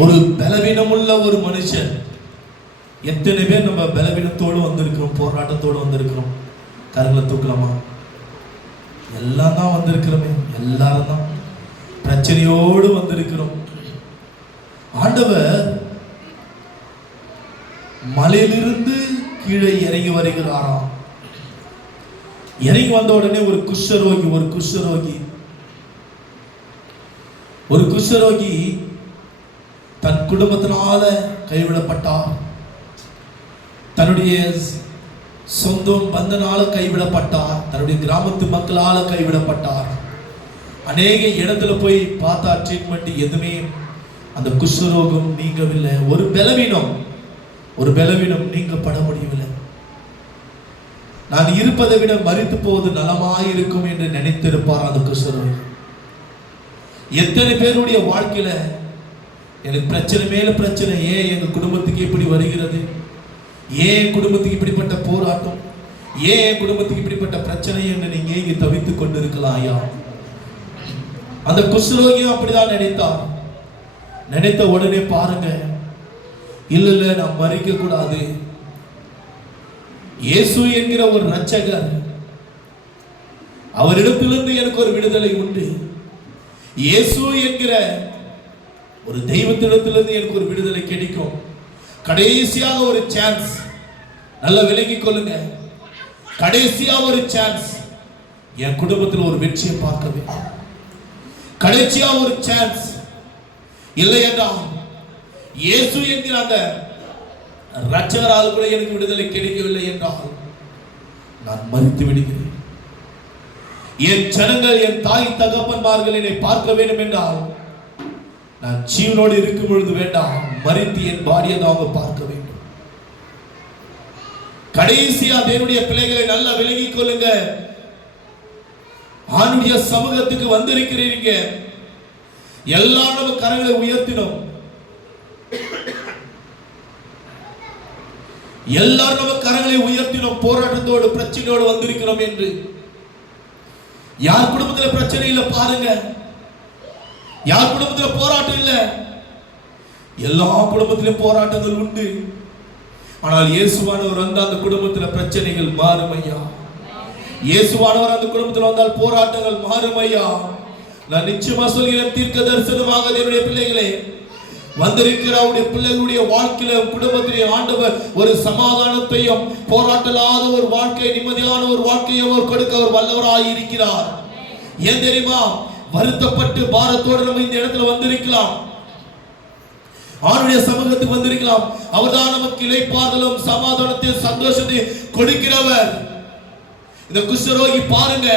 ஒரு பலவீனமுள்ள ஒரு மனுஷன். எத்தனை பேர் நம்ம பலவீனத்தோடு வந்திருக்கிறோம், போராட்டத்தோடு வந்திருக்கிறோம்? கரங்களை தூக்கலாமா? எல்லாம் தான் வந்திருக்கிறோமே, எல்லாரும் தான் பிரச்சனையோடு வந்திருக்கிறோம். ஆண்டவர் மலையிலிருந்து கீழே இறங்கி வருகிறாராம். இறங்கி வந்த உடனே ஒரு குஷ்டரோகி தன் குடும்பத்தினால கைவிடப்பட்டார். தன்னுடைய சொந்தம் பந்தனால கைவிடப்பட்டார். தன்னுடைய கிராமத்து மக்களால கைவிடப்பட்டார். அநேக இடத்துல போய் பார்த்தா ட்ரீட்மெண்ட் எதுவுமே அந்த குஷ்டரோகம் நீங்கவில்லை. ஒரு பலவீனம் நீங்கப்பட முடியவில்லை. நான் இருப்பதை விட மரித்து போவது நலமாயிருக்கும் என்று நினைத்திருப்பார் அந்த குஷ்டரோகி. எத்தனை பேருடைய வாழ்க்கையில எனக்கு பிரச்சனை மேல பிரச்சனை, ஏன் எங்க குடும்பத்துக்கு இப்படி வருகிறது, ஏன் குடும்பத்துக்கு இப்படிப்பட்ட போராட்டம், ஏன் குடும்பத்துக்கு இப்படிப்பட்ட பிரச்சனை என்று நீங்க இங்க தவித்துக் கொண்டிருக்கலாம். ஐயா, அந்த குஷ்டரோகியும் அப்படிதான் நினைத்தார். நினைத்த உடனே பாருங்க, இல்ல நான் மறிக்க கூடாது, இயேசு என்கிற ஒரு இரட்சகர், அவரிடத்திலிருந்து எனக்கு ஒரு விடுதலை உண்டு, இயேசு என்கிற ஒரு தெய்வத்திடத்திலிருந்து எனக்கு ஒரு விடுதலை கிடைக்கும். கடைசியாக ஒரு சான்ஸ், நல்லா விளங்கிக் கொள்ளுங்க, கடைசியாக ஒரு சான்ஸ், என் குடும்பத்தில் ஒரு வெற்றியை பார்க்க வேண்டும். கடைசியா ஒரு சான்ஸ், இல்லை என்றால் இயேசு என்கிற அந்த இரட்சகரால் கூட எனக்கு விடுதலை கிடைக்கவில்லை என்றால் நான் மரித்து விடுகிறேன். என் ஜனங்கள், என் தாய் தகப்பன்மார்கள் என்னை பார்க்க வேண்டும் என்றால் நான் ஜீவனோடு இருக்கும் பொழுது வேண்டாம், மரித்து என் பாடியை தான் அவங்க பார்க்க வேண்டும். கடைசியா தேவனுடைய பிள்ளைகளை நல்லா விலகிக் கொள்ளுங்க. ஆண்டுடைய சமூகத்துக்கு வந்திருக்கிறீங்க, எல்லாரும் நம்ம கரங்களை உயர்த்தினோம், எல்லாரும் நம்ம கரங்களை உயர்த்தினோம், போராட்டத்தோடு பிரச்சனையோடு வந்திருக்கிறோம் என்று. யார் குடும்பத்தில் பிரச்சனை இல்லை பாருங்க, யார் குடும்பத்தில் போராட்டம் இல்லை? எல்லா குடும்பத்திலும் போராட்டங்கள் உண்டு. ஆனால் இயேசுவானவர் வந்த அந்த குடும்பத்தில் பிரச்சனைகள் மாறும் ஐயா. இயேசுவானவர் அந்த குடும்பத்தில் வந்தால் போராட்டங்கள் மாறும் ஐயா. நான் நிச்சயமா சொல்கிறேன், தீர்க்க தரிசனமாக என்னுடைய பிள்ளைகளே, வந்திருக்கிற அவருடைய பிள்ளைகளுடைய வாழ்க்கையில குடும்பத்திலே ஆண்டவர் ஒரு சமாதானத்தையும் போராட்டலாத ஒரு வாழ்க்கை, நிம்மதியான ஒரு வாழ்க்கையை அவர் கொடுக்க அவர் வல்லவராய் இருக்கிறார். ஏன் தெரியுமா? வருத்தப்பட்டு பாரத்தோடு நம்ம இந்த இடத்துல வந்திருக்கலாம், அவருடைய சமூகத்துக்கு வந்திருக்கலாம். அவர்தான் நமக்கு இளைப்பாறுதலும் சமாதானத்தையும் சந்தோஷத்தையும் கொடுக்கிறவர். இந்த குஷ்டரோகி பாருங்க,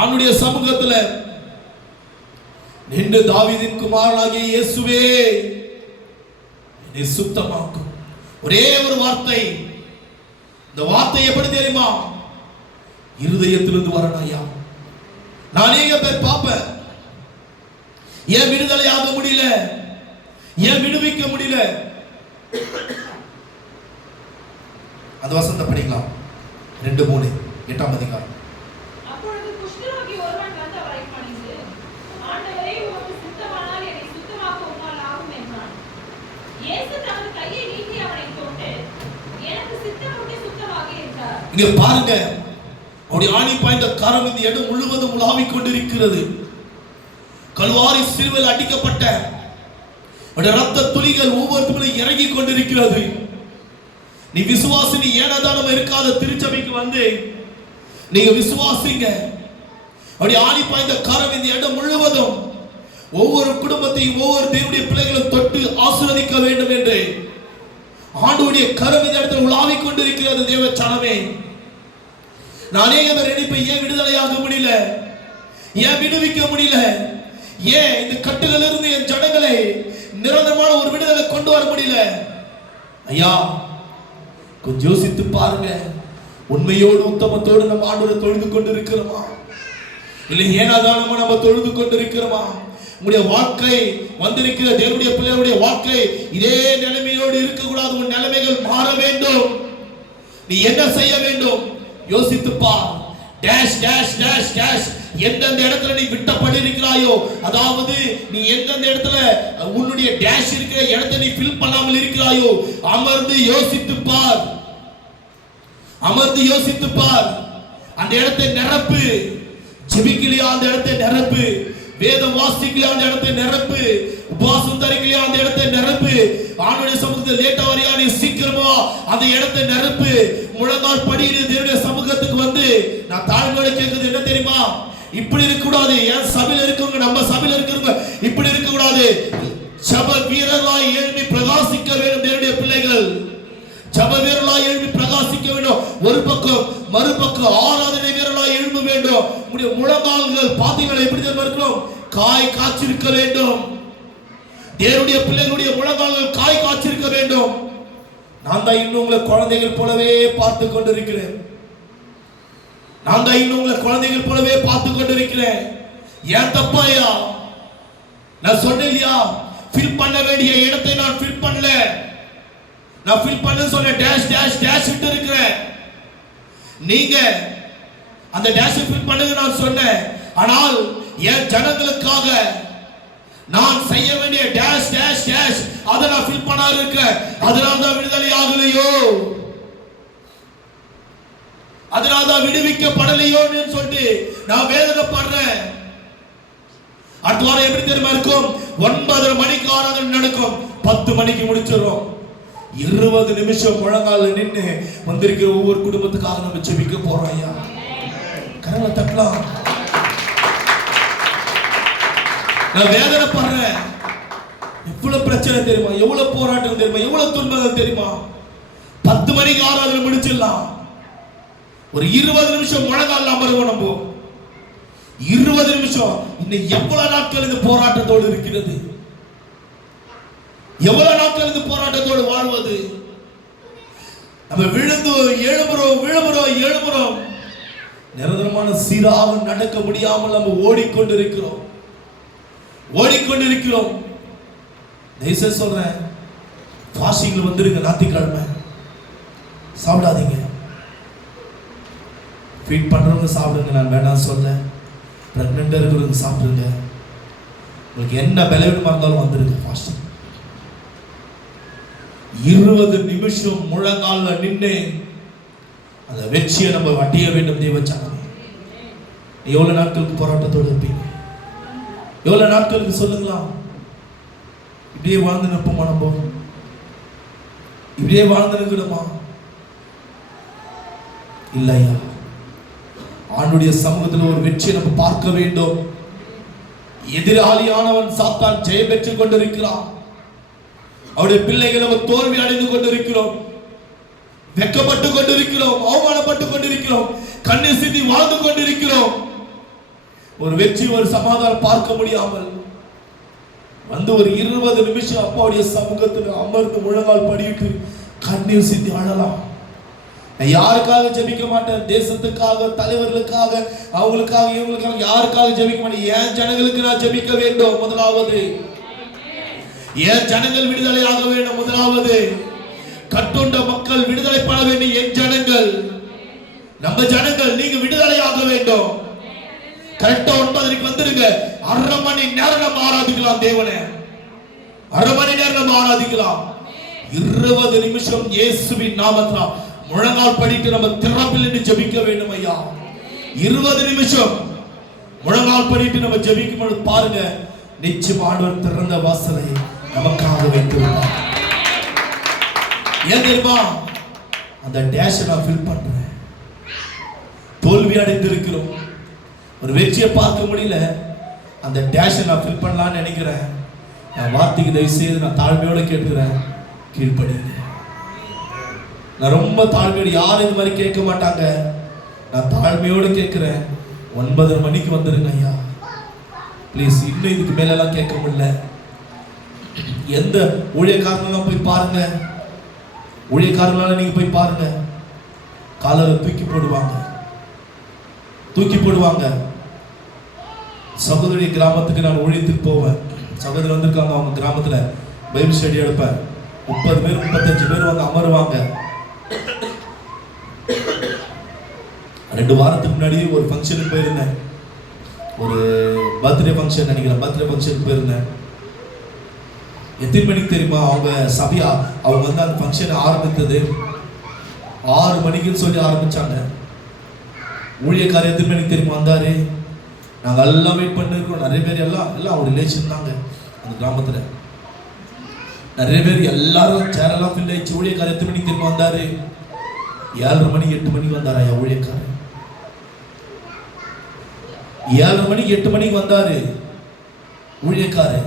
அவனுடைய சமூகத்துல நின்று தாவீதின் குமாரனாகிய இயேசுவே என்னை சுத்தமாக்கும், ஒரே ஒரு வார்த்தை. இந்த வார்த்தை எப்படி தெரியுமா? இருதயத்திலிருந்து வரணும் ஐயா. நான் அநேக பேர் பார்ப்பேன், ஏன் விடுதலை ஆக முடியல, ஏன் விடுவிக்க முடியல? அந்த வசனத்தை படிக்கலாம், 2:3 8ஆம் அதிகாரம். அப்பொழுது குஷ்டரோகி ஒருவன் வந்து அவரை பணிந்து, ஆண்டவரே, உமக்கு சித்தமானால் என்னை சுத்தமாக்க உம்மால் ஆகும் என்றான். இயேசு தமது கையை நீட்டி அவனை தொட்டு, எனக்கு சித்தமுண்டு சுத்தமாக என்றார். இங்க பாருங்க, அவருடைய ஆணி பாய்ந்த கரம் இந்த இடம் முழுவதும் உலாவிக் கொண்டிருக்கிறது. கல்வாரி சிலுவையில் அடிக்கப்பட்ட ரத்த துளிகள் ஒவ்வொருத்தரும் இறங்கி கொண்டிருக்கிறது. நீ விசுவாசி, நீ ஏனதானம் இருக்காத திருச்சபைக்கு வந்து நீங்க விசுவாசிங்க. அவருடைய ஆணி பாய்ந்த கரம் இந்த இடம் முழுவதும் ஒவ்வொரு குடும்பத்தையும் ஒவ்வொரு தேவனுடைய பிள்ளைகளும் தொட்டு ஆசீர்வதிக்க வேண்டும் என்று ஆண்டவருடைய கரம் இந்த இடத்தில் உலாவிக் கொண்டிருக்கிறது. தேவ சனமே, நான் அநேகர் நினைப்பேன், ஏன் விடுதலையாக முடியல, ஏன் விடுவிக்க முடியல, ஏன் இந்த கட்டுகள் இருந்து என் ஜனங்களை நிரந்தரமான ஒரு விடுதலை கொண்டு வர முடியல? ஐயா, கொஞ்சம் யோசித்து பாருங்க. உண்மையோடு உத்தமத்தோடு நம்ம ஆண்டவரை தொழுது கொண்டு இருக்கிறோமா? இல்லை ஏனாதானமா நம்ம தொழுது கொண்டு இருக்கிறோமா? உங்களுடைய வாழ்க்கை வந்திருக்கிற தேவனுடைய பிள்ளைகளுடைய வாழ்க்கை இதே நிலைமையோடு இருக்கக்கூடாது. உன் நிலைமைகள் மாற வேண்டும். நீ என்ன செய்ய வேண்டும்? யோசித்து பார். Dash dash dash dash. எந்தெந்த இடத்துல நீ விட்டப்பட்டு இருக்கிறாயோ, அதாவது நீ எந்தெந்த இடத்துல உன்னுடைய டேஷ் இருக்கிற இடத்தை நீ ஃபில் பண்ணாமல் இருக்கிறாயோ, அமர்ந்து யோசித்து பார். அமர்ந்து யோசித்து பார். அந்த இடத்தை நிரப்பு. ஜெபிக்கலையா? அந்த இடத்தை நிரப்பு. வேதம் வாசிக்கலையா? அந்த இடத்தை நிரப்பு. உபவாசம் தரிக்கலையா? அந்த இடத்தை நிரப்பு. ஆண்டவருடைய சமூகத்தில் லேட்டா வரையா? நீ சீக்கிரமா அந்த இடத்தை நிரப்பு. முழங்கால் படியிட்டு தேவனுடைய சமூகத்துக்கு வந்து நான் தாழ்மையோட கேட்கிறது என்ன தெரியுமா? இப்படி இருக்க கூடாது. என் சபையில் இருக்கவங்க, நம்ம சபையில் இருக்கிறவங்க இப்படி இருக்க கூடாது. ஜெப வீரராய் எழும்பி பிரகாசிக்க வேண்டும். தேவனுடைய பிள்ளைகள் ஜெப வீரராய் எழும்பி பிரகாசிக்க வேண்டும். ஒரு பக்கம், மறுபக்கம் ஆராதனை வீரராய் எழும்ப வேண்டும். உங்களுடைய முழங்கால்கள் பாத்தீங்களா எப்படி தெரியுமா இருக்கணும்? காய் காய்ச்சிருக்க வேண்டும். தேவனுடைய பிள்ளைகளுடைய முழங்கால்கள் காய் காய்ச்சிருக்க வேண்டும். நான் தான் இன்னும் உங்களை குழந்தைகள் போலவே பார்த்து கொண்டிருக்கிறேன். நான் தான் இன்னும் உங்களை குழந்தைகள் போலவே பார்த்து கொண்டிருக்கிறேன். ஏன் தப்பாயா? நான் சொன்னேன் இல்லையா, ஃபில் பண்ண வேண்டிய இடத்தை நான் ஃபில் பண்ணல. நான் ஃபில் பண்ண சொன்ன டேஷ் டேஷ் டேஷ் விட்டு இருக்கிறேன். நீங்க அந்த டேஷ் ஃபில் பண்ணுங்க நான் சொன்னேன். ஆனால் என் ஜனங்களுக்காக நான் செய்ய வேண்டிய டேஷ் டேஷ் டேஷ் அதை நான் ஃபில் பண்ணாம இருக்கேன். அதனால தான் விடுதலை ஆகலையோ, அதனால தான் விடுவிக்கப்படலையோன்னு சொல்லிட்டு நான் வேதனைப்படுறேன். அடுத்த வாரம் எப்படி தெரியுமா இருக்கும்? 9:30 மணிக்கு ஆராதனை நடக்கும். 10 மணிக்கு முடிச்சிடும். 20 நிமிஷம் முழங்கால நின்று வந்திருக்கிற ஒவ்வொரு குடும்பத்துக்காக நம்ம ஜெபிக்க போறோம். ஐயா, கரங்களை தட்டலாம். நான் வேதனைப்படுறேன். எவ்வளவு பிரச்சனை தெரியுமா? எவ்வளவு போராட்டம் தெரியுமா? எவ்வளவு துன்பங்கள் தெரியுமா? 10 மணிக்கு ஆராதனை முடிச்சிடலாம். ஒரு 20 நிமிஷம் முழங்கால் அமருவோம். நம்ம 20 நிமிஷம். இன்னும் எவ்வளவு நாட்கள் இந்த போராட்டத்தோடு இருக்கிறது? எவ்வளவு நாட்கள் இந்த போராட்டத்தோடு வாழ்வது? நம்ம விழுந்து எழும்புறோம், விழும்புறோம், எழும்புறோம். நிரந்தரமான சீராக நடக்க முடியாமல் நம்ம ஓடிக்கொண்டிருக்கிறோம். ஓடிக்கொண்டிருக்கிறோம். தயவுசெய்து சொல்றேன், ஃபாஸ்டிங்ல வந்துருங்க. ஞாயிற்றுக்கிழமை சாப்பிடாதீங்க. ஃபீட் பண்றவங்க சாப்பிடுங்க, நான் வேணாம் சொல்ல. பிரெக்னெண்டா இருக்கிறவங்க சாப்பிடுங்க. உங்களுக்கு என்ன பலவீனமா இருந்தாலும் வந்துருங்க. ஃபாஸ்டிங் 20 நிமிஷம் முழங்கால நின்று அந்த வெற்றியை நம்ம வட்டிய வேண்டும். தேவச்சானமே, எவ்வளவு நாட்களுக்கு போராட்டத்தோடு இருப்பீங்க? எவ்வளவு நாட்களுக்கு சொல்லுங்களா? இப்படியே வாழ்ந்து நிற்போமா? நம்ம இப்படியே வாழ்ந்து நிற்கணுமா? இல்லையா? ஆண்டுடைய சமூகத்தில் ஒரு வெற்றியை நம்ம பார்க்க வேண்டும். எதிராளியானவன் சாத்தான் ஜெயம் பெற்றுக் கொண்டிருக்கிறான். அவருடைய பிள்ளைகள் நம்ம தோல்வி அடைந்து கொண்டிருக்கிறோம். வெட்கப்பட்டு கொண்டிருக்கிறோம், அவமானப்பட்டு கொண்டிருக்கிறோம், கண்ணீர் சிந்தி வாழ்ந்து கொண்டிருக்கிறோம். ஒரு வெற்றி, ஒரு சமாதானம் பார்க்க முடியாமல் வந்து ஒரு 20 நிமிஷம் அப்பாவுடைய சமூகத்தில் அமர்ந்து முழங்கால் படியிட்டு கண்ணீர் சிந்தி அழலாம். நான் யாருக்காக ஜெபிக்க மாட்டேன். தேசத்துக்காக, தலைவர்களுக்காக, அவங்களுக்காக, இவங்களுக்காக யாருக்காக ஜெபிக்க மாட்டேன். என் ஜனங்களுக்கு நான் ஜெபிக்க வேண்டும். முதலாவது என் ஜனங்கள் விடுதலை ஆக வேண்டும். முதலாவது கட்டுண்ட மக்கள் விடுதலை பண்ண வேண்டும். என் ஜனங்கள், நம்ம ஜனங்கள், நீங்க விடுதலை ஆக வேண்டும். கரெக்டா 9:00 வந்துருங்க. 1/2 மணி நேரம் நம்ம ஆராதிக்கலாம் தேவனே. 1/2 மணி நேரம் நம்ம ஆராதிக்கலாம். 20 நிமிஷம் இயேசுவின் நாமத்தில் முழங்கால் படிட்டு நம்ம திறப்பில் நின்று ஜெபிக்க வேண்டும். ஐயா, 20 நிமிஷம் முழங்கால் படிட்டு நம்ம ஜெபிக்கும் பொழுது பாருங்க, நிச்சயம் ஆண்டவர் திறந்த வாசலை நமக்காக வைத்திருப்பார். ஏன் தெரியுமா? அந்த டேஷை நான் ஃபில் பண்றேன். தோல்வி அடைந்திருக்கிறோம், ஒரு வெற்றியை பார்க்க முடியல. அந்த டேஷை நான் ஃபில் பண்ணலான்னு நினைக்கிறேன். என் வார்த்தைக்கு தயவு செய்து நான் தாழ்மையோட கேட்கிறேன், கீழ்ப்படிங்க. நான் ரொம்ப தாழ்மையோடு, யாரும் இது மாதிரி கேட்க மாட்டாங்க. நான் தாழ்மையோடு கேட்கிறேன், 9:30 மணிக்கு வந்துருங்க ஐயா ப்ளீஸ். இன்னும் இதுக்கு மேலெல்லாம் கேட்க முடியல. எந்த ஊழியக்காரங்களாம் போய் பாருங்க, ஊழியக்காரங்களால நீங்க போய் பாருங்க, காலரை தூக்கி போடுவாங்க. சகோதரி கிராமத்துக்கு நான் ஊழியத்துக்கு போவேன். சகோதரி வந்திருக்காங்க, அவங்க கிராமத்துல பைபிள் ஸ்டடி எடுப்பேன். 30 பேர் 35 பேர் வந்து அமருவாங்க. 2 வாரத்துக்கு முன்னாடி ஒரு ஃபங்க்ஷனுக்கு போயிருந்தேன், ஒரு பர்த்டே ஃபங்க்ஷன் நினைக்கிறேன். பர்த்டே ஃபங்க்ஷனுக்கு போயிருந்தேன். எத்தனை மணிக்கு தெரியுமா அவங்க சபையா அவங்க வந்து அந்த ஃபங்க்ஷன் ஆரம்பித்தது 6 மணிக்குன்னு சொல்லி ஆரம்பிச்சாங்க. ஊழியக்காரர் எத்தனை மணிக்கு தெரியுமா வந்தாரு? நாங்கள் எல்லாம் வெயிட் பண்ணிருக்கோம். நிறைய பேர் எல்லாம் ஒரு ரிலேஷன் தாங்க அந்த கிராமத்தில். நிறைய பேர் எல்லாரும் சேரெல்லாம் ஃபில் ஆயிடுச்சு. ஊழியக்காரர் எத்தனை மணிக்கு தெரியுமா வந்தாரு? 7:30 மணி 8 மணிக்கு வந்தாரா ஊழியக்காரர்? 7:30 மணிக்கு 8 மணிக்கு வந்தாரு ஊழியக்காரர்.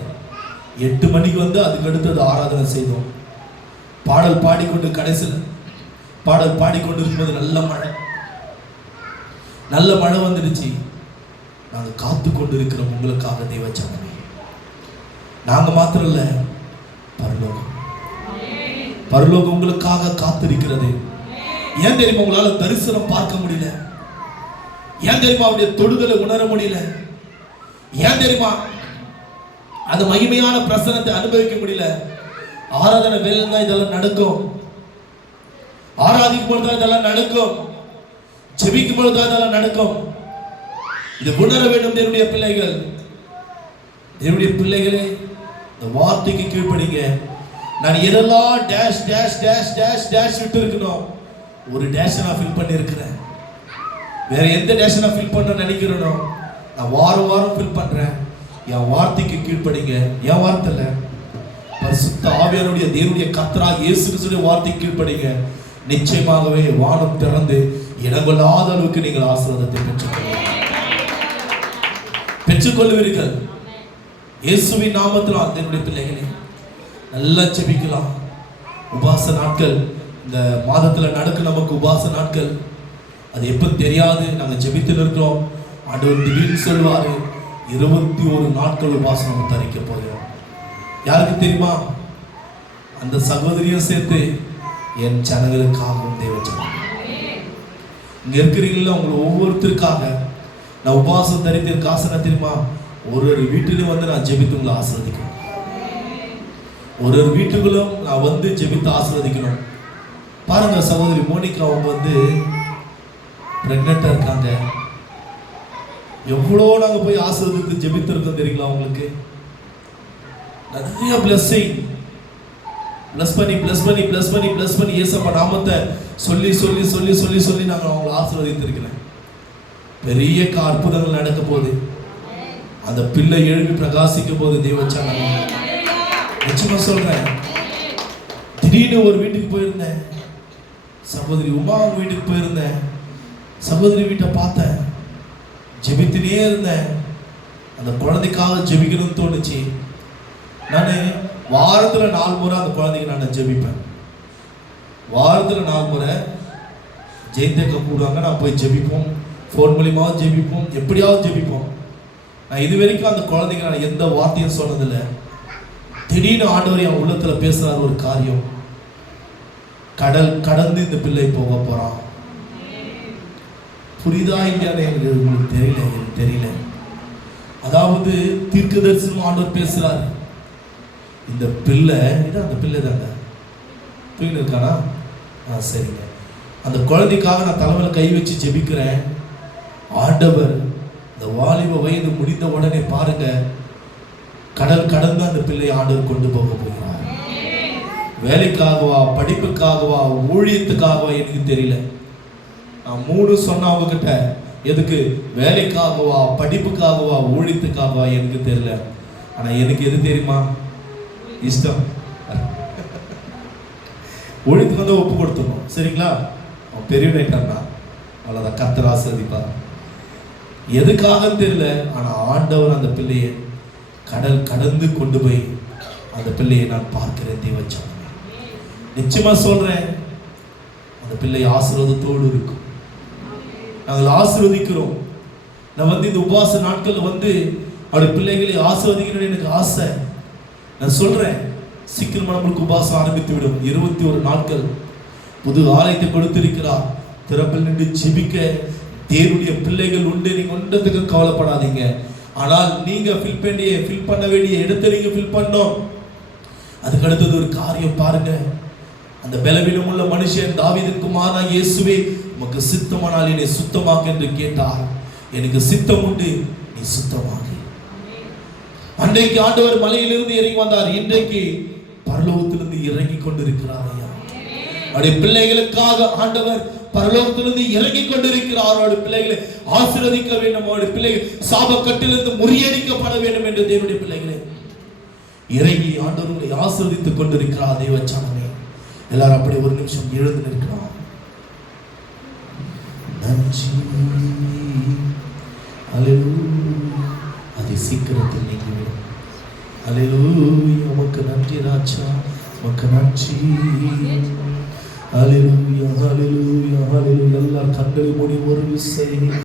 8 மணிக்கு வந்து அதுக்கு அடுத்தது ஆராதனை செய்தோம். பாடல் பாடிக்கொண்டு கடைசியில் பாடல் பாடிக்கொண்டு இருக்கும்போது நல்ல மழை வந்துடுச்சு. நாங்கள் காத்து கொண்டு இருக்கிறோம் உங்களுக்காக தேவச்சனமே. நாங்கள் மாத்திரம் இல்லை, பரலோகம் உங்களுக்காக காத்திருக்கிறது. ஏன் தெரியுமா உங்களால தரிசனம் பார்க்க முடியல? ஏன் தெரியுமா அவருடைய தொடுதலை உணர முடியல? ஏன் தெரியுமா அந்த மகிமையான பிரசனத்தை அனுபவிக்க முடியல? ஆராதனை வேலை தான் இதெல்லாம் நடக்கும். ஆராதிக்கும் பொழுது இதெல்லாம் நடக்கும். ஜெபிக்கும் பொழுது இதெல்லாம் நடக்கும். இது உணர வேண்டும் தேவனுடைய பிள்ளைகள். தேவனுடைய பிள்ளைகளே, இந்த வார்த்தைக்கு கீழ்ப்படிங்க. நான் எதெல்லாம் dash dash dash dash dash விட்டு இருக்கணும், ஒரு டேஷ் நான் ஃபில் பண்ணி இருக்கிறேன். வேற எந்த டேஷ் நான் ஃபில் பண்ண நினைக்கிறேனோ நான் வாரம் ஃபில் பண்றேன். என் வார்த்தைக்கு கீழ்ப்படிங்க. என் வார்த்தையில பரிசுத்த ஆவியானுடைய தேவனுடைய கர்த்தராகிய இயேசு கிறிஸ்துவின் வார்த்தைக்கு கீழ்ப்படிங்க. நிச்சயமாகவே வானம் திறந்து இடங்கொள்ளாத அளவுக்கு நீங்கள் ஆசீர்வாதத்தை பெற்றுக்கொள்வீர்கள். இயேசுவின் நாமத்தில் தேவனுடைய பிள்ளைகளே, நல்லா ஜெபிக்கலாம். உபாச நாட்கள் இந்த மாதத்துல நடக்கும். நமக்கு உபாச நாட்கள் அது எப்ப தெரியாது. நாங்க ஜெபித்து இருக்கிறோம். ஆண்டவர் திடீர்னு சொல்வாரு, 21 நாட்கள் உபாசனம் தரிக்க போகிறோம். யாருக்கு தெரியுமா? அந்த சகோதரியும் சேர்த்து என் ஜனங்களுக்காகவும் தேவச்சனம். இங்க இருக்கிறீங்களா, உங்களை ஒவ்வொருத்தருக்காக நான் உபாசம் தரித்திருக்க ஆசனை தெரியுமா? ஒரு வீட்டிலும் வந்து நான் ஜெபித்து உங்களை ஆசீர்வதிக்கணும். ஒரு வீட்டுக்குள்ளும் நான் வந்து ஜெபித்து ஆசீர்வதிக்கணும். பாருங்க, சகோதரி மோனிகா அவங்க வந்து பிரெக்னெண்டா இருக்காங்க. எவ்வளோ நாங்க போய் ஆசீர்வதித்து ஜெபித்து இருக்கோம் தெரியுங்களா? அவங்களுக்கு நிறைய பிளஸிங் பிளஸ் பண்ணி இயேசப்பா நாமத்தை சொல்லி சொல்லி சொல்லி சொல்லி சொல்லி நாங்கள் அவங்களை ஆசீர்வதித்து இருக்கிறேன். பெரிய அற்புதங்கள் நடக்க போகுது. அந்த பிள்ளை எழுப்பி பிரகாசிக்க போது தேவச்சனம். நிச்சயமா சொல்றேன். திடீர்னு ஒரு வீட்டுக்கு போயிருந்தேன், சகோதரி உமா வீட்டுக்கு போயிருந்தேன். சகோதரி வீட்டை பார்த்தேன், ஜெபித்துனே இருந்தேன். அந்த குழந்தைக்காக ஜெபிக்கணும்னு தோணுச்சு. நான் வாரத்துல 4 முறை அந்த குழந்தைக்கு நான் ஜெபிப்பேன். வாரத்துல 4 முறை ஜெயந்தேக்க கூடுவாங்க, நான் போய் ஜெபிப்போம். ஃபோன் மூலியமாவும் ஜெபிப்போம், எப்படியாவது ஜெபிப்போம். நான் இது வரைக்கும் அந்த குழந்தைக்கு நான் எந்த வார்த்தையும் சொன்னதில்லை. திடீர்னு ஆண்டவர் என் உள்ளத்துல பேசுறாரு ஒரு காரியம். கடல் கடந்து இந்த பிள்ளை போக போறான். புரிதா இல்லையானே உங்களுக்கு தெரியல. அதாவது தீர்க்கதரிசனம் ஆண்டவர் பேசுறாரு. இந்த பிள்ளை இதான் அந்த பிள்ளை தாங்க தூக்கிட்டு இருக்கானா? சரிங்க. அந்த குழந்தைக்காக நான் தலைமையில கை வச்சு ஜெபிக்கிறேன். ஆண்டவர் இந்த வாலிப வயது முடிந்த உடனே பாருங்க, கடல் கடந்து அந்த பிள்ளையை ஆண்டவர் கொண்டு போக போகிறார். வேலைக்காகவா, படிப்புக்காகவா, ஊழியத்துக்காகவா எனக்கு தெரியல. நான் 3 சொன்ன அவங்க கிட்ட, எதுக்கு? வேலைக்காகவா, படிப்புக்காகவா, ஊழியத்துக்காகவா எனக்கு தெரியல. ஆனா எனக்கு எது தெரியுமா? இஷ்டம். ஊழியத்துக்கு வந்து ஒப்பு கொடுத்துடணும். சரிங்களா? அவன் பெரியவனாயிட்டான்னா அவ்வளோதான், கர்த்தர் ஆசீர்வதிப்பார். எதுக்காக தெரியல, ஆனா ஆண்டவர் அந்த பிள்ளையை கடல் கடந்து கொண்டு போய் அந்த பிள்ளையை நான் பார்க்கிறேன். தேவச்சாமி நிச்சயமா சொல்றேன், அந்த பிள்ளை ஆசீர்வாதத்தோடு இருக்கும். நாங்கள் ஆசீர்வதிக்கிறோம். நான் இந்த உபவாச நாட்கள் அவருடைய பிள்ளைகளை ஆசீர்வதிக்கணும்னு எனக்கு ஆசை. நான் சொல்றேன், சீக்கிரமா நம்மளுக்கு உபவாசம் ஆரம்பித்து விடும். 21 நாட்கள் புது ஆலயத்தை கொடுத்திருக்கிறார். திறப்பில் நின்று ஜெபிக்க தேவனுடைய பிள்ளைகள் உண்டு. நீங்க ஒன்றதுக்கு கவலைப்படாதீங்க. ஆனால் நீங்க ஃபில் பண்ண வேண்டிய இடத்தை நீங்க ஃபில் பண்ணோம். அதுக்கு அடுத்தது ஒரு காரியம் பாருங்க. அந்த பலவீனம் உள்ள மனுஷன் தாவீதின் குமாரனாகிய இயேசுவே, உமக்கு சித்தமானால் என்னை சுத்தமாக்கு என்று கேட்டார். எனக்கு சித்தம் உண்டு, நீ சுத்தமாகு. அன்றைக்கு ஆண்டவர் மலையிலிருந்து இறங்கி வந்தார். இன்றைக்கு பரலோகத்திலிருந்து இறங்கி கொண்டிருக்கிறார். அவருடைய பிள்ளைகளுக்காக ஆண்டவர் பரலோகத்திலிருந்து இறங்கி கொண்டிருக்கிறார். அவருடைய பிள்ளைகளை ஆசீர்வதிக்க வேண்டும். அவருடைய பிள்ளைகள் சாபக்கட்டிலிருந்து முறியடிக்கப்பட வேண்டும் என்று தேவனுடைய பிள்ளைகளை இறங்கி ஆண்டவர்களை ஆசீர்வதித்துக் கொண்டிருக்கிறார். தேவச்சானமே எல்லாரும் அப்படி ஒரு நிமிஷம் எழுந்து நிற்கிறோம். அதை சீக்கிரத்தில் நீங்கிவிடும். அல்லேலூயா, உமக்கு நன்றி ராஜா, உமக்கு நன்றி. அல்லேலூயா, அல்லேலூயா, அல்லேலூயா. எல்லாரும் கண்களை மூடி ஒரு விசை